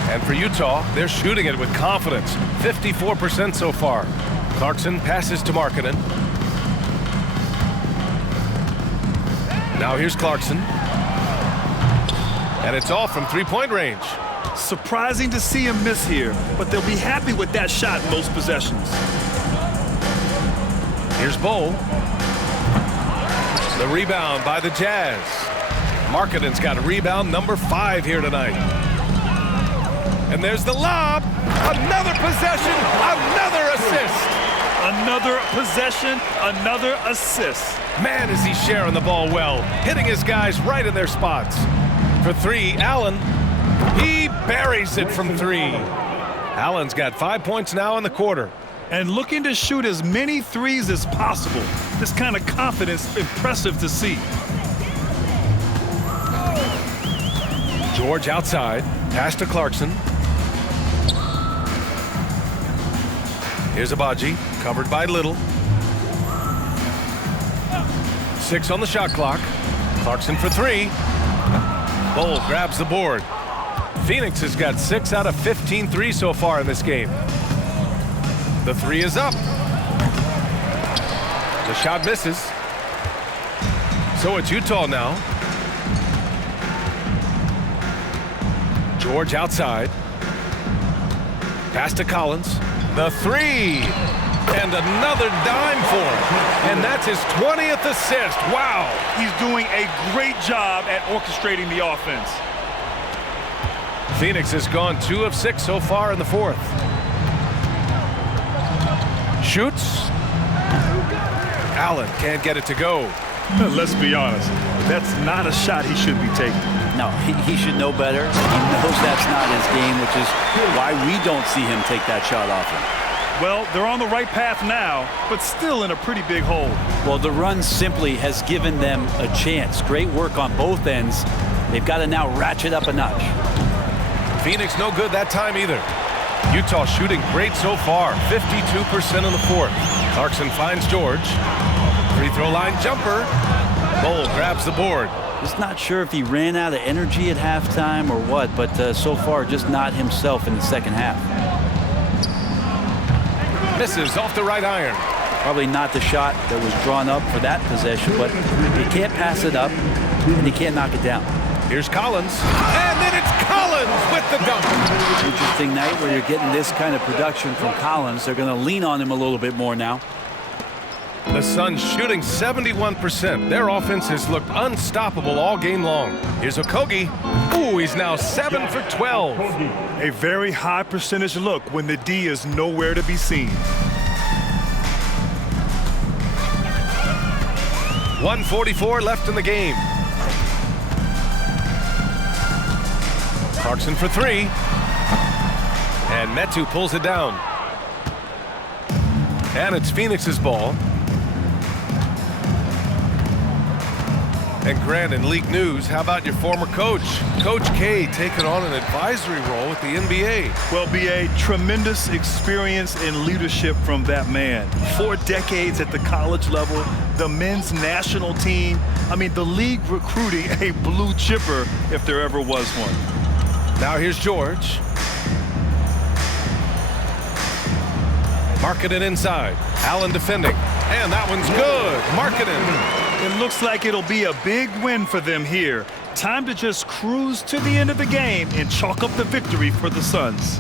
And for Utah, they're shooting it with confidence. 54% so far. Clarkson passes to Markkanen. Now here's Clarkson. And it's off from three-point range. Surprising to see him miss here, but they'll be happy with that shot most possessions. Here's Bowl. The rebound by the Jazz. Markkanen's got a rebound number 5 here tonight. And there's the lob. Another possession, another assist. Another possession, another assist. Man, is he sharing the ball well, hitting his guys right in their spots. For 3, Allen. He buries it from 3. Allen's got 5 points now in the quarter. And looking to shoot as many threes as possible. This kind of confidence, impressive to see. George outside, pass to Clarkson. Here's Abaji, covered by Little. 6 on the shot clock. Clarkson for 3. Bowl grabs the board. Phoenix has got 6 out of 15 threes so far in this game. The 3 is up. The shot misses. So it's Utah now. George outside. Pass to Collins. The 3. And another dime for him. And that's his 20th assist. Wow. He's doing a great job at orchestrating the offense. Phoenix has gone 2 of 6 so far in the fourth. Shoots. Allen can't get it to go. Let's be honest. That's not a shot he should be taking. No, he should know better. He knows that's not his game, which is why we don't see him take that shot often. Well, they're on the right path now, but still in a pretty big hole. Well, the run simply has given them a chance. Great work on both ends. They've got to now ratchet up a notch. Phoenix no good that time either. Utah shooting great so far, 52% in the fourth. Clarkson finds George. Free throw line jumper. Bowl grabs the board. Just not sure if he ran out of energy at halftime or what, but so far just not himself in the second half. Misses off the right iron. Probably not the shot that was drawn up for that possession, but you can't pass it up and you can't knock it down. Here's Collins, and then it's Collins with the dunk. Interesting night where you're getting this kind of production from Collins. They're going to lean on him a little bit more now. The Suns shooting 71%. Their offense has looked unstoppable all game long. Here's Okogie. Ooh, he's now 7 for 12. A very high percentage look when the D is nowhere to be seen. 1:44 left in the game. Clarkson for three. And Metu pulls it down. And it's Phoenix's ball. And Grant, in league news, how about your former coach? Coach K taking on an advisory role with the NBA. Well, B.A., tremendous experience and leadership from that man. 4 decades at the college level, the men's national team. I mean, the league recruiting a blue chipper if there ever was one. Now here's George. Markkanen inside. Allen defending. And that one's good. Markkanen. It looks like it'll be a big win for them here. Time to just cruise to the end of the game and chalk up the victory for the Suns.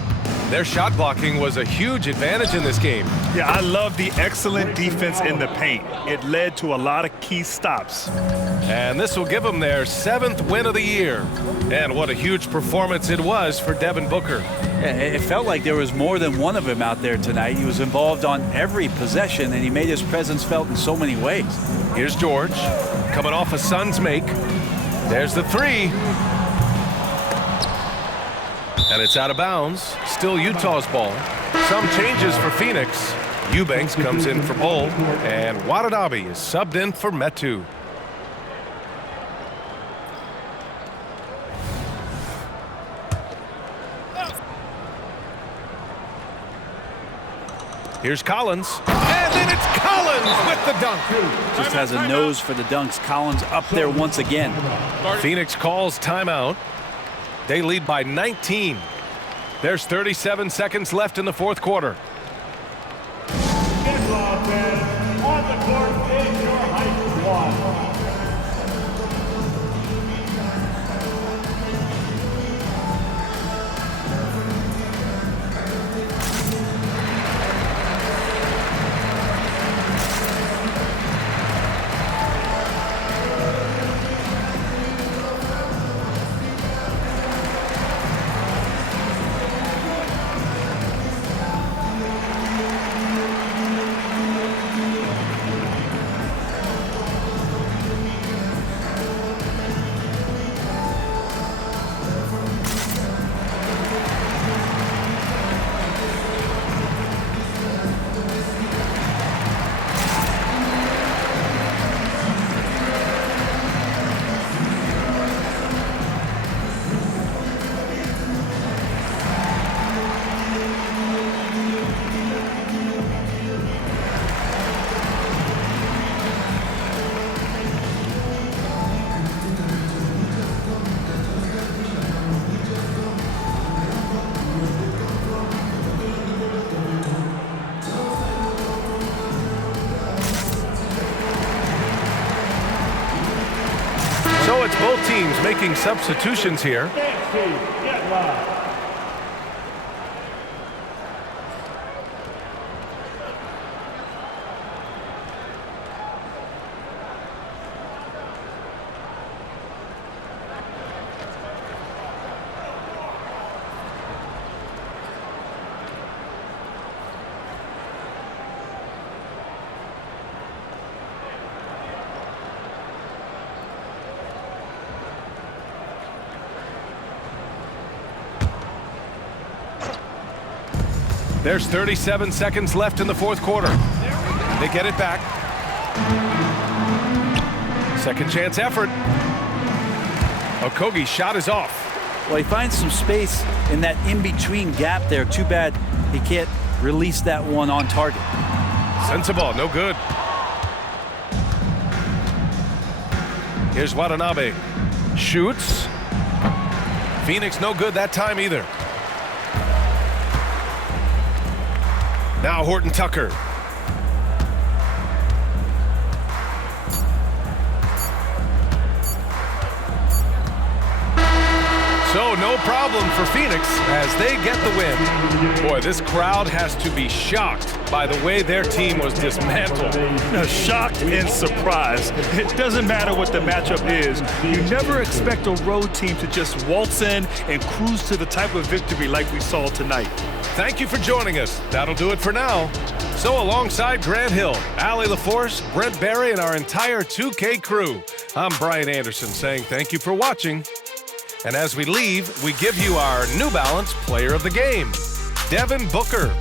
Their shot blocking was a huge advantage in this game. Yeah, I love the excellent defense in the paint. It led to a lot of key stops. And this will give them their 7th win of the year. And what a huge performance it was for Devin Booker. Yeah, it felt like there was more than one of him out there tonight. He was involved on every possession, and he made his presence felt in so many ways. Here's George, coming off a Suns make. There's the three. And it's out of bounds. Still Utah's ball. Some changes for Phoenix. Eubanks comes in for Bull, and Watanabe is subbed in for Metu. Here's Collins, and then it's Collins with the dunk. Just has a nose for the dunks. Collins up there once again. Phoenix calls timeout. They lead by 19. There's 37 seconds left in the fourth quarter. On the court is your high squad. So it's both teams making substitutions here. There's 37 seconds left in the fourth quarter. They get it back. Second chance effort. Okogie's shot is off. Well, he finds some space in that in-between gap there. Too bad he can't release that one on target. Sensible, no good. Here's Watanabe. Shoots. Phoenix no good that time either. Now Horton Tucker. So no problem for Phoenix as they get the win. Boy, this crowd has to be shocked by the way their team was dismantled. Shocked and surprised. It doesn't matter what the matchup is. You never expect a road team to just waltz in and cruise to the type of victory like we saw tonight. Thank you for joining us. That'll do it for now. So alongside Grant Hill, Allie LaForce, Brent Barry, and our entire 2K crew, I'm Brian Anderson saying thank you for watching. And as we leave, we give you our New Balance Player of the Game, Devin Booker.